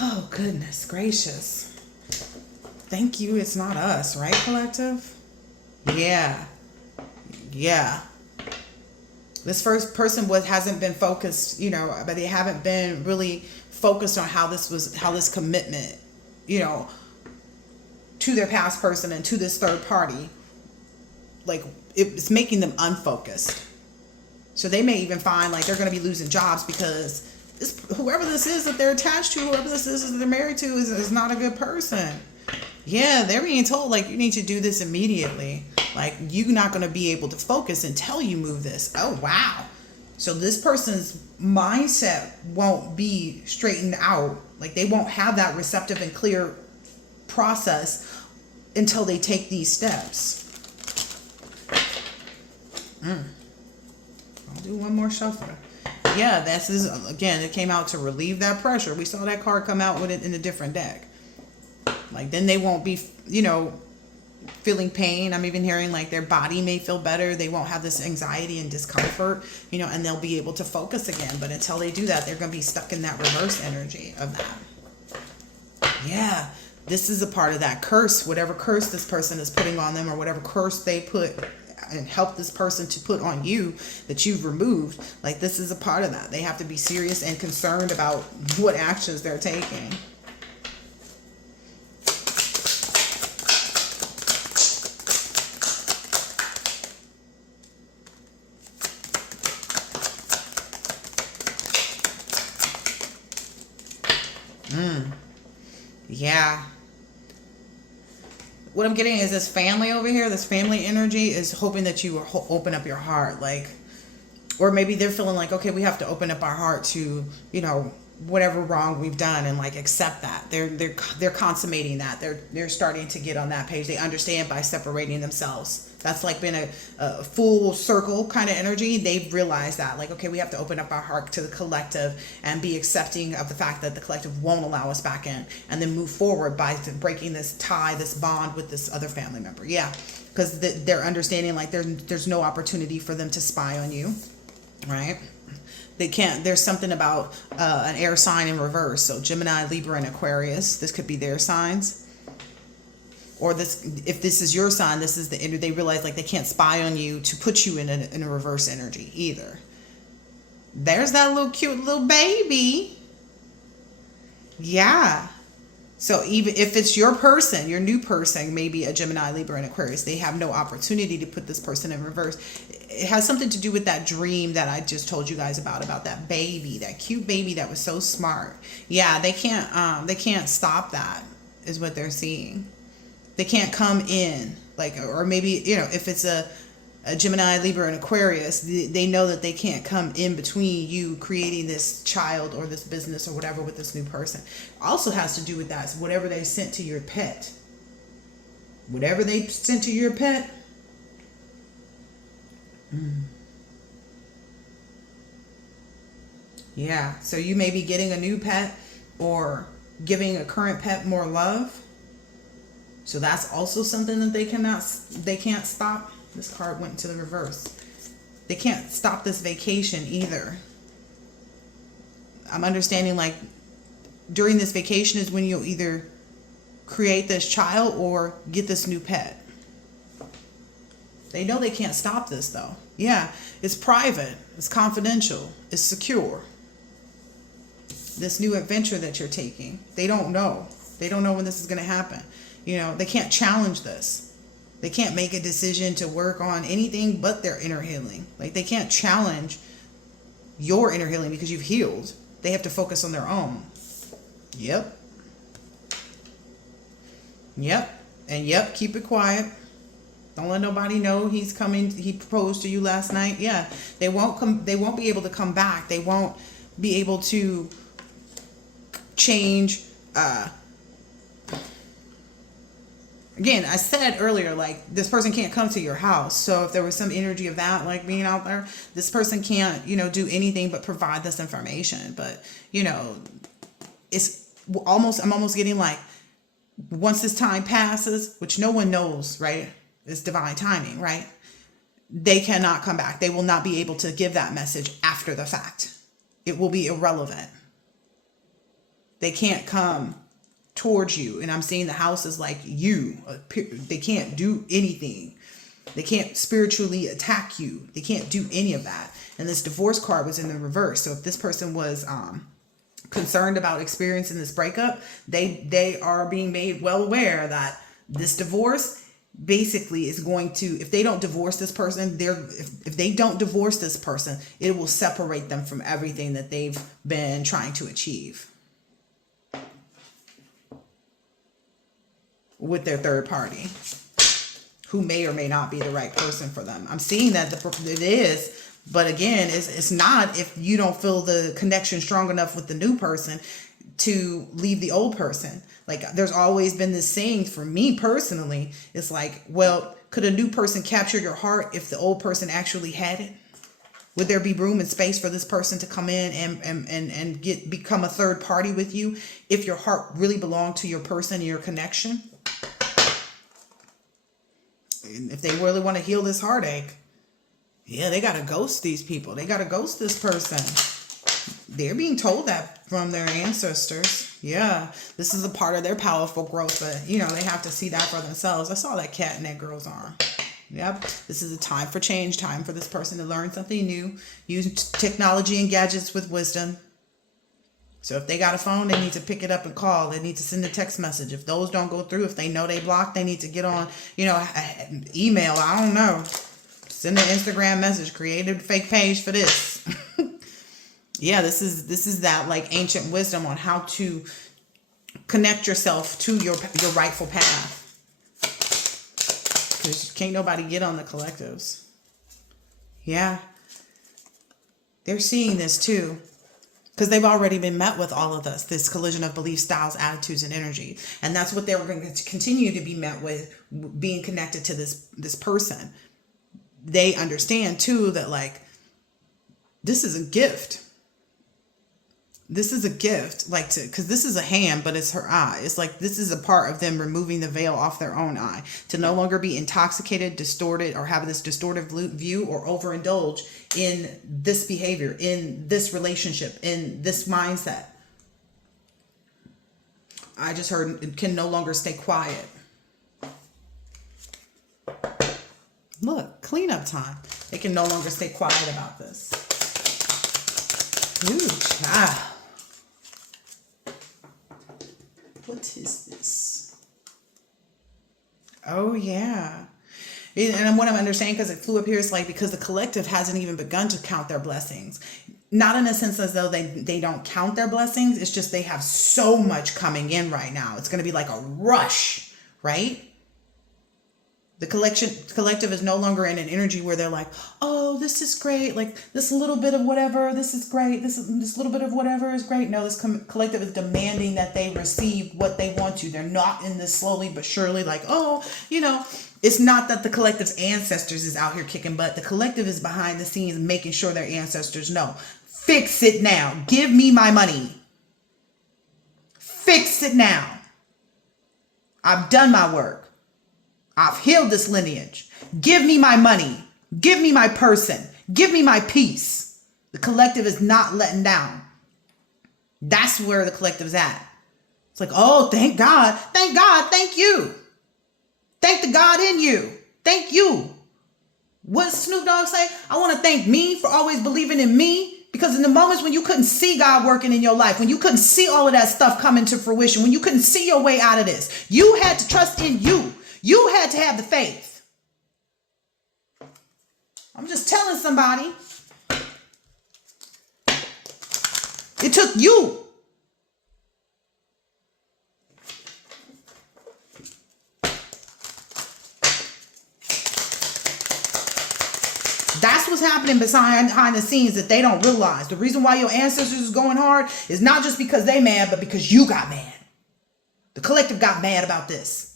Oh, goodness gracious. Thank you, it's not us, right, collective? Yeah. This first person hasn't been focused, but they haven't been really focused on how this commitment, to their past person and to this third party, like, it's making them unfocused. So they may even find, like, they're going to be losing jobs because whoever this is that they're attached to, whoever this is that they're married to is not a good person. Yeah, they're being told, like, you need to do this immediately. Like, you're not going to be able to focus until you move this. Oh, wow. So this person's mindset won't be straightened out. Like, they won't have that receptive and clear process until they take these steps. I'll do one more shuffle. Yeah, this is, again, it came out to relieve that pressure. We saw that card come out with it in a different deck. Like, then they won't be, feeling pain. I'm even hearing like their body may feel better. They won't have this anxiety and discomfort, you know, and they'll be able to focus again. But until they do that, they're going to be stuck in that reverse energy of that. Yeah, this is a part of that curse. Whatever curse this person is putting on them, or whatever curse they put and help this person to put on you that you've removed, like this is a part of that. They have to be serious and concerned about what actions they're taking. Yeah. What I'm getting is this family over here, this family energy is hoping that you open up your heart. Like, or maybe they're feeling like, okay, we have to open up our heart to, you know, whatever wrong we've done, and like accept that. They're consummating that. They're starting to get on that page. They understand by separating themselves. That's like been a full circle kind of energy. They've realized that, like, okay, we have to open up our heart to the collective and be accepting of the fact that the collective won't allow us back in, and then move forward by breaking this tie, this bond with this other family member. Yeah, because they're understanding like there's no opportunity for them to spy on you, right? They can't. There's something about an air sign in reverse. So Gemini, Libra, and Aquarius. This could be their signs. Or this, if this is your sign, this is the energy. They realize like they can't spy on you to put you in a reverse energy either. There's that little cute little baby. Yeah. So even if it's your person, your new person, maybe a Gemini, Libra, and Aquarius, they have no opportunity to put this person in reverse. It has something to do with that dream that I just told you guys about that baby, that cute baby that was so smart. Yeah, they can't stop that, is what they're seeing. They can't come in, like, or maybe, you know, if it's a Gemini, Libra, and Aquarius, they know that they can't come in between you creating this child or this business or whatever with this new person. Also has to do with that. So whatever they sent to your pet. Whatever they sent to your pet. Yeah, so you may be getting a new pet or giving a current pet more love. So that's also something that they can't stop. This card went into the reverse. They can't stop this vacation either. I'm understanding like during this vacation is when you'll either create this child or get this new pet. They know they can't stop this though. Yeah, it's private, it's confidential, it's secure. This new adventure that you're taking, they don't know. They don't know when this is going to happen. You know, they can't challenge this. They can't make a decision to work on anything but their inner healing. Like they can't challenge your inner healing because you've healed. They have to focus on their own. Yep. And keep it quiet. Don't let nobody know he's coming. He proposed to you last night. Yeah. They won't be able to come back. They won't be able to change again, I said earlier, like, this person can't come to your house. So if there was some energy of that, like, being out there, this person can't, you know, do anything but provide this information. But, you know, I'm almost getting like, once this time passes, which no one knows, right? It's divine timing, right? They cannot come back. They will not be able to give that message after the fact. It will be irrelevant. They can't come towards you, and I'm seeing the house is like you. They can't do anything. They can't spiritually attack you. They can't do any of that. And this divorce card was in the reverse. So if this person was concerned about experiencing this breakup, they are being made well aware that this divorce basically is going to, if they don't divorce this person, if they don't divorce this person, it will separate them from everything that they've been trying to achieve with their third party, who may or may not be the right person for them. I'm seeing that it is, but again, it's not if you don't feel the connection strong enough with the new person to leave the old person. Like, there's always been this saying for me personally, it's like, well, could a new person capture your heart if the old person actually had it? Would there be room and space for this person to come in and become a third party with you if your heart really belonged to your person and your connection? if they really want to heal this heartache, yeah, they got to ghost these people. They got to ghost this person. They're being told that from their ancestors. Yeah, this is a part of their powerful growth, but you know, they have to see that for themselves. I saw that cat in that girl's arm. Yep, this is a time for change, time for this person to learn something new, use technology and gadgets with wisdom. So if they got a phone, they need to pick it up and call. They need to send a text message. If those don't go through, if they know they blocked, they need to get on, you know, email. I don't know. Send an Instagram message. Create a fake page for this. Yeah, this is that like ancient wisdom on how to connect yourself to your rightful path. Because can't nobody get on the collectives. Yeah. They're seeing this too. Because they've already been met with all of this collision of belief styles, attitudes, and energy. And that's what they're going to continue to be met with, being connected to this person. They understand too that like, this is a gift. This is a gift, like because this is a hand, but it's her eye. It's like this is a part of them removing the veil off their own eye to no longer be intoxicated, distorted, or have this distorted view or overindulge in this behavior, in this relationship, in this mindset. I just heard it can no longer stay quiet. Look, cleanup time. They can no longer stay quiet about this. Ooh, what is this? Oh, yeah. And what I'm understanding, because it flew up here, it's like because the collective hasn't even begun to count their blessings. Not in a sense as though they don't count their blessings. It's just they have so much coming in right now. It's going to be like a rush, right? The collective is no longer in an energy where they're like, oh, this is great. Like this little bit of whatever, this is great. This little bit of whatever is great. No, this collective is demanding that they receive what they want to. They're not in this slowly but surely like, oh, you know, it's not that the collective's ancestors is out here kicking butt. The collective is behind the scenes making sure their ancestors know. Fix it now. Give me my money. Fix it now. I've done my work. I've healed this lineage. Give me my money. Give me my person. Give me my peace. The collective is not letting down. That's where the collective is at. It's like, oh, thank God. Thank God. Thank you. Thank the God in you. Thank you. What does Snoop Dogg say? I want to thank me for always believing in me. Because in the moments when you couldn't see God working in your life, when you couldn't see all of that stuff coming to fruition, when you couldn't see your way out of this, you had to trust in you. You had to have the faith. I'm just telling somebody. It took you. That's what's happening behind the scenes that they don't realize. The reason why your ancestors is going hard is not just because they mad, but because you got mad. The collective got mad about this.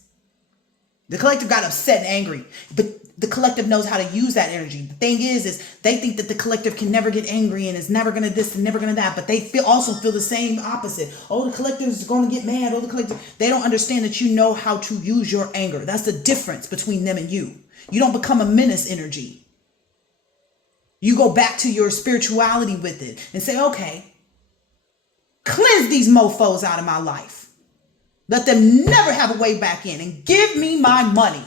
The collective got upset and angry, but the collective knows how to use that energy. The thing is they think that the collective can never get angry and is never going to this and never going to that, but they also feel the same opposite. Oh, the collective is going to get mad. Oh, the collective. They don't understand that you know how to use your anger. That's the difference between them and you. You don't become a menace energy. You go back to your spirituality with it and say, okay, cleanse these mofos out of my life. Let them never have a way back in and give me my money.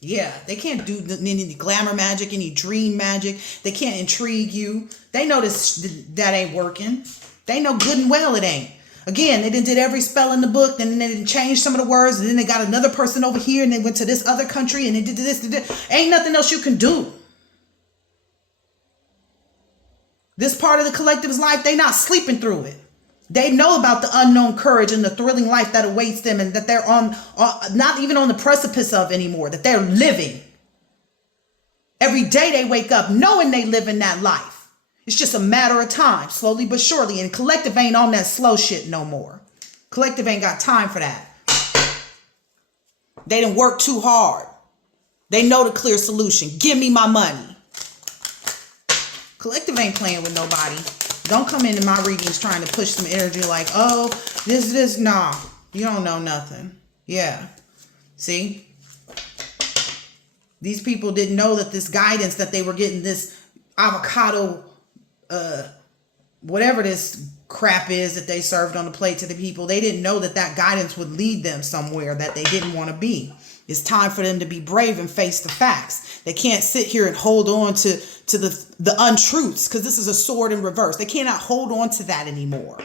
Yeah, they can't do any glamour magic, any dream magic. They can't intrigue you. They know that ain't working. They know good and well it ain't. Again, they did every spell in the book, then they didn't change some of the words, and then they got another person over here, and they went to this other country, and they did this. Ain't nothing else you can do. This part of the collective's life, they not sleeping through it. They know about the unknown courage and the thrilling life that awaits them and that they're on not even on the precipice of anymore, that they're living. Every day they wake up knowing they live in that life. It's just a matter of time, slowly but surely. And collective ain't on that slow shit no more. Collective ain't got time for that. They didn't work too hard. They know the clear solution. Give me my money. Collective ain't playing with nobody. Don't come into my readings trying to push some energy like, oh, this. Nah, you don't know nothing. Yeah. See? These people didn't know that this guidance that they were getting, this avocado, whatever this crap is that they served on the plate to the people, they didn't know that that guidance would lead them somewhere that they didn't want to be. It's time for them to be brave and face the facts. They can't sit here and hold on to the untruths, because this is a sword in reverse. They cannot hold on to that anymore.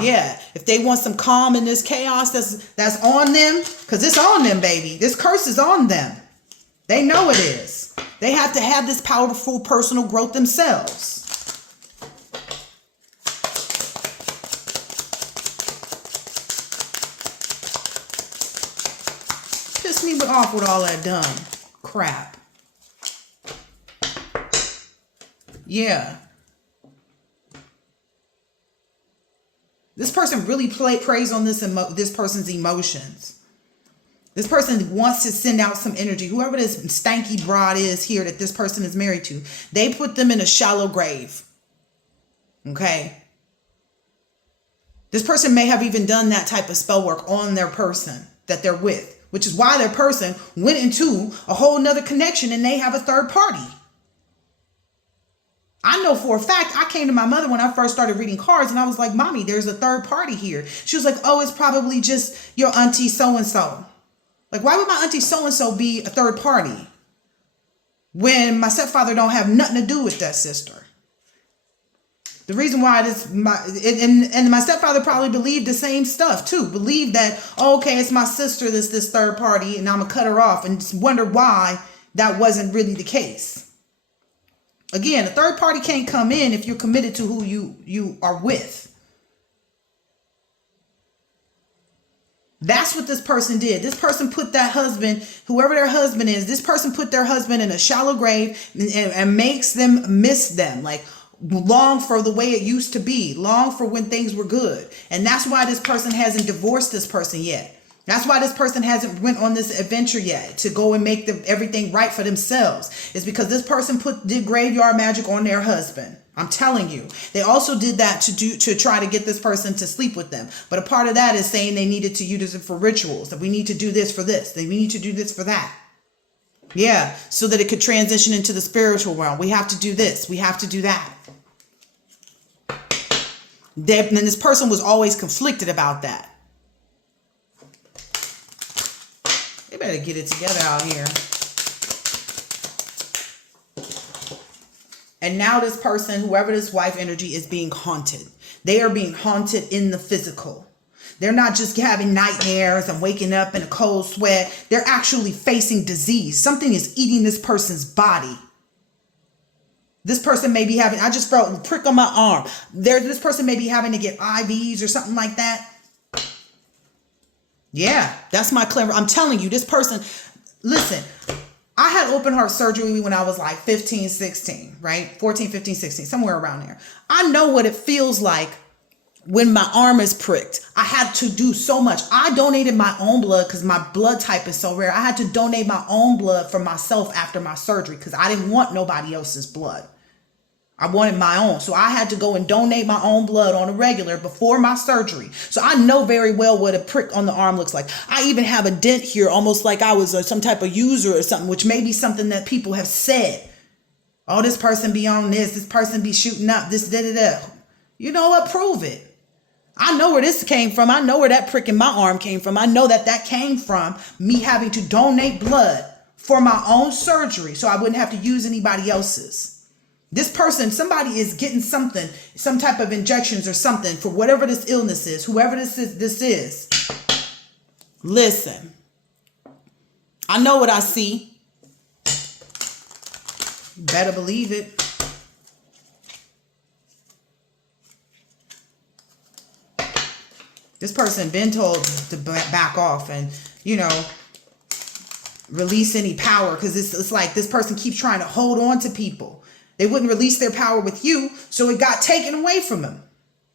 Yeah, if they want some calm in this chaos that's on them, because it's on them, baby. This curse is on them. They know it is. They have to have this powerful personal growth themselves. Piss me off with all that dumb crap. Yeah. This person really preys on this person's emotions. This person wants to send out some energy. Whoever this stanky broad is here that this person is married to, they put them in a shallow grave. Okay? This person may have even done that type of spell work on their person that they're with, which is why their person went into a whole nother connection and they have a third party. I know for a fact, I came to my mother when I first started reading cards and I was like, Mommy, there's a third party here. She was like, oh, it's probably just your auntie so-and-so. Like, why would my auntie so-and-so be a third party when my stepfather don't have nothing to do with that sister? The reason why and my stepfather probably believed the same stuff too. Believed that, oh, okay, it's my sister that's this third party and I'm going to cut her off, and just wonder why that wasn't really the case. Again, a third party can't come in if you're committed to who you are with. That's what this person did. This person put that husband, whoever their husband is, this person put their husband in a shallow grave and makes them miss them. Like, long for the way it used to be. Long for when things were good. And that's why this person hasn't divorced this person yet. That's why this person hasn't went on this adventure yet to go and make everything right for themselves. It's because this person did graveyard magic on their husband. I'm telling you. They also did that to try to get this person to sleep with them. But a part of that is saying they needed to use it for rituals. That we need to do this for this. That we need to do this for that. Yeah. So that it could transition into the spiritual realm. We have to do this. We have to do that. And this person was always conflicted about that. They better get it together out here. And now this person, whoever this wife energy, is being haunted. They are being haunted in the physical. They're not just having nightmares and waking up in a cold sweat. They're actually facing disease. Something is eating this person's body. This person may be having, I just felt a prick on my arm. This person may be having to get IVs or something like that. Yeah, that's my clever. I'm telling you, this person, listen, I had open heart surgery when I was like 15, 16, right? 14, 15, 16, somewhere around there. I know what it feels like when my arm is pricked. I had to do so much. I donated my own blood because my blood type is so rare. I had to donate my own blood for myself after my surgery because I didn't want nobody else's blood. I wanted my own. So I had to go and donate my own blood on a regular before my surgery. So I know very well what a prick on the arm looks like. I even have a dent here, almost like I was some type of user or something, which may be something that people have said. Oh, this person be on this person be shooting up, this, da. You know what? Prove it. I know where this came from. I know where that prick in my arm came from. I know that came from me having to donate blood for my own surgery so I wouldn't have to use anybody else's. This person, somebody is getting something, some type of injections or something for whatever this illness is, whoever this is. Listen, I know what I see. Better believe it. This person been told to back off and, release any power, because it's like this person keeps trying to hold on to people. They wouldn't release their power with you, so it got taken away from them.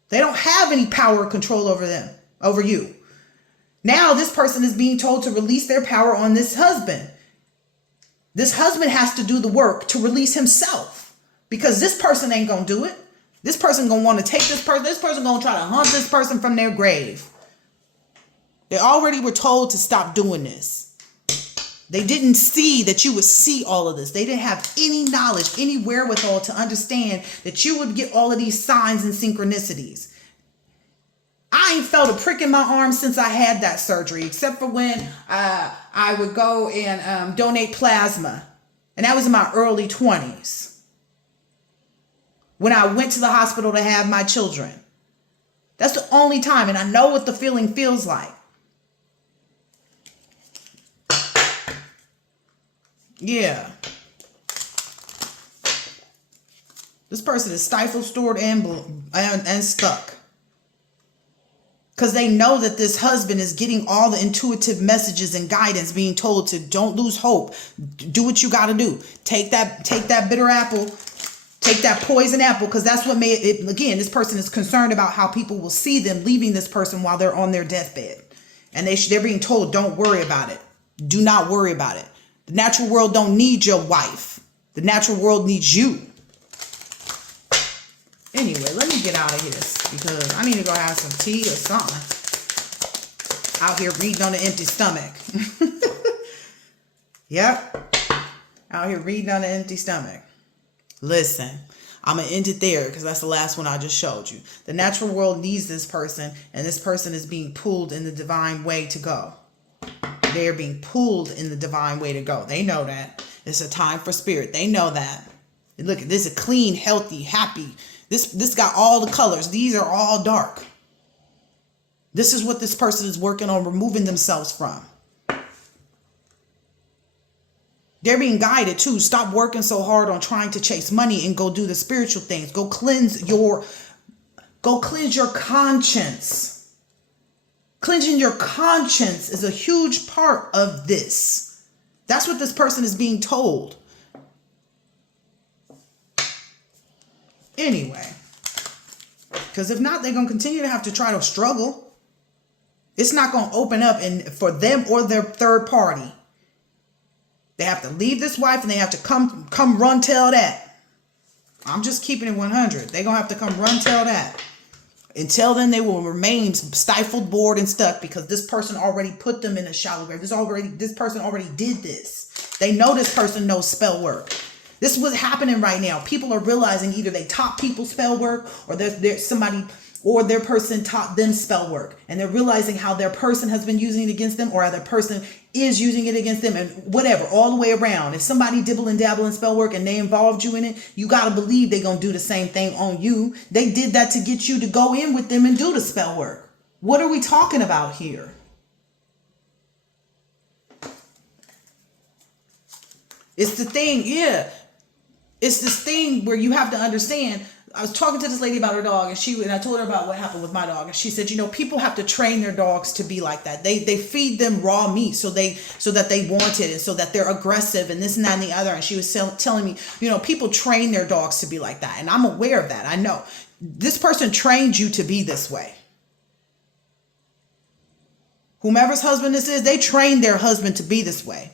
They don't have any power or control over you. Now this person is being told to release their power on this husband. This husband has to do the work to release himself, because this person ain't gonna do it. This person gonna want to take this person. This person gonna try to hunt this person from their grave. They already were told to stop doing this. They didn't see that you would see all of this. They didn't have any knowledge, any wherewithal to understand that you would get all of these signs and synchronicities. I ain't felt a prick in my arm since I had that surgery, except for when I would go and donate plasma. And that was in my early 20s. When I went to the hospital to have my children. That's the only time. And I know what the feeling feels like. Yeah. This person is stifled, stored, and stuck. Because they know that this husband is getting all the intuitive messages and guidance, being told to don't lose hope. Do what you got to do. Take that bitter apple. Take that poison apple, because that's what made it. Again, this person is concerned about how people will see them leaving this person while they're on their deathbed. And they're being told, don't worry about it. Do not worry about it. The natural world don't need your wife. The natural world needs you. Anyway, let me get out of here because I need to go have some tea or something. Out here reading on an empty stomach. Yep. Out here reading on an empty stomach. Listen, I'm going to end it there because that's the last one I just showed you. The natural world needs this person, and this person is being pulled in the divine way to go. They're being pulled in the divine way to go. They know that. It's a time for spirit. They know that. And look, this is a clean, healthy, happy. This got all the colors. These are all dark. This is what this person is working on removing themselves from. They're being guided too. Stop working so hard on trying to chase money and go do the spiritual things. Go cleanse your conscience. Cleansing your conscience is a huge part of this. That's what this person is being told. Anyway, because if not, they're going to continue to have to try to struggle. It's not going to open up for them or their third party. They have to leave this wife and they have to come run tell that. I'm just keeping it 100. They're going to have to come run tell that. Until then, they will remain stifled, bored, and stuck because this person already put them in a shallow grave. This person already did this. They know this person knows spell work. This is what's happening right now. People are realizing either they taught people spell work or there's somebody or their person taught them spell work. And they're realizing how their person has been using it against them or other person is using it against them and whatever, all the way around. If somebody dibble and dabble in spell work and they involved you in it, you got to believe they're going to do the same thing on you. They did that to get you to go in with them and do the spell work. What are we talking about here? It's the thing, yeah. It's this thing where you have to understand. I was talking to this lady about her dog and I told her about what happened with my dog. And she said, people have to train their dogs to be like that. They feed them raw meat so that they want it and so that they're aggressive and this and that and the other. And she was telling me, people train their dogs to be like that. And I'm aware of that. I know this person trained you to be this way. Whomever's husband this is, they trained their husband to be this way.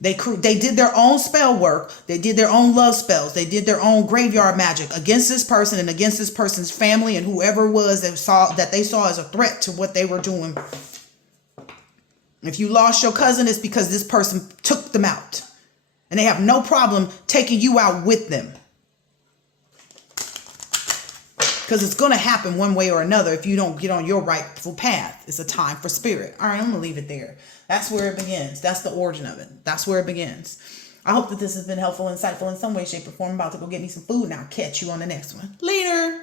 They did their own spell work. They did their own love spells. They did their own graveyard magic against this person and against this person's family and whoever it was that they saw as a threat to what they were doing. If you lost your cousin, it's because this person took them out. And they have no problem taking you out with them. Because it's going to happen one way or another if you don't get on your rightful path. It's a time for spirit. All right, I'm going to leave it there. That's where it begins. That's the origin of it. That's where it begins. I hope that this has been helpful, insightful in some way, shape, or form. I'm about to go get me some food and I'll catch you on the next one. Later.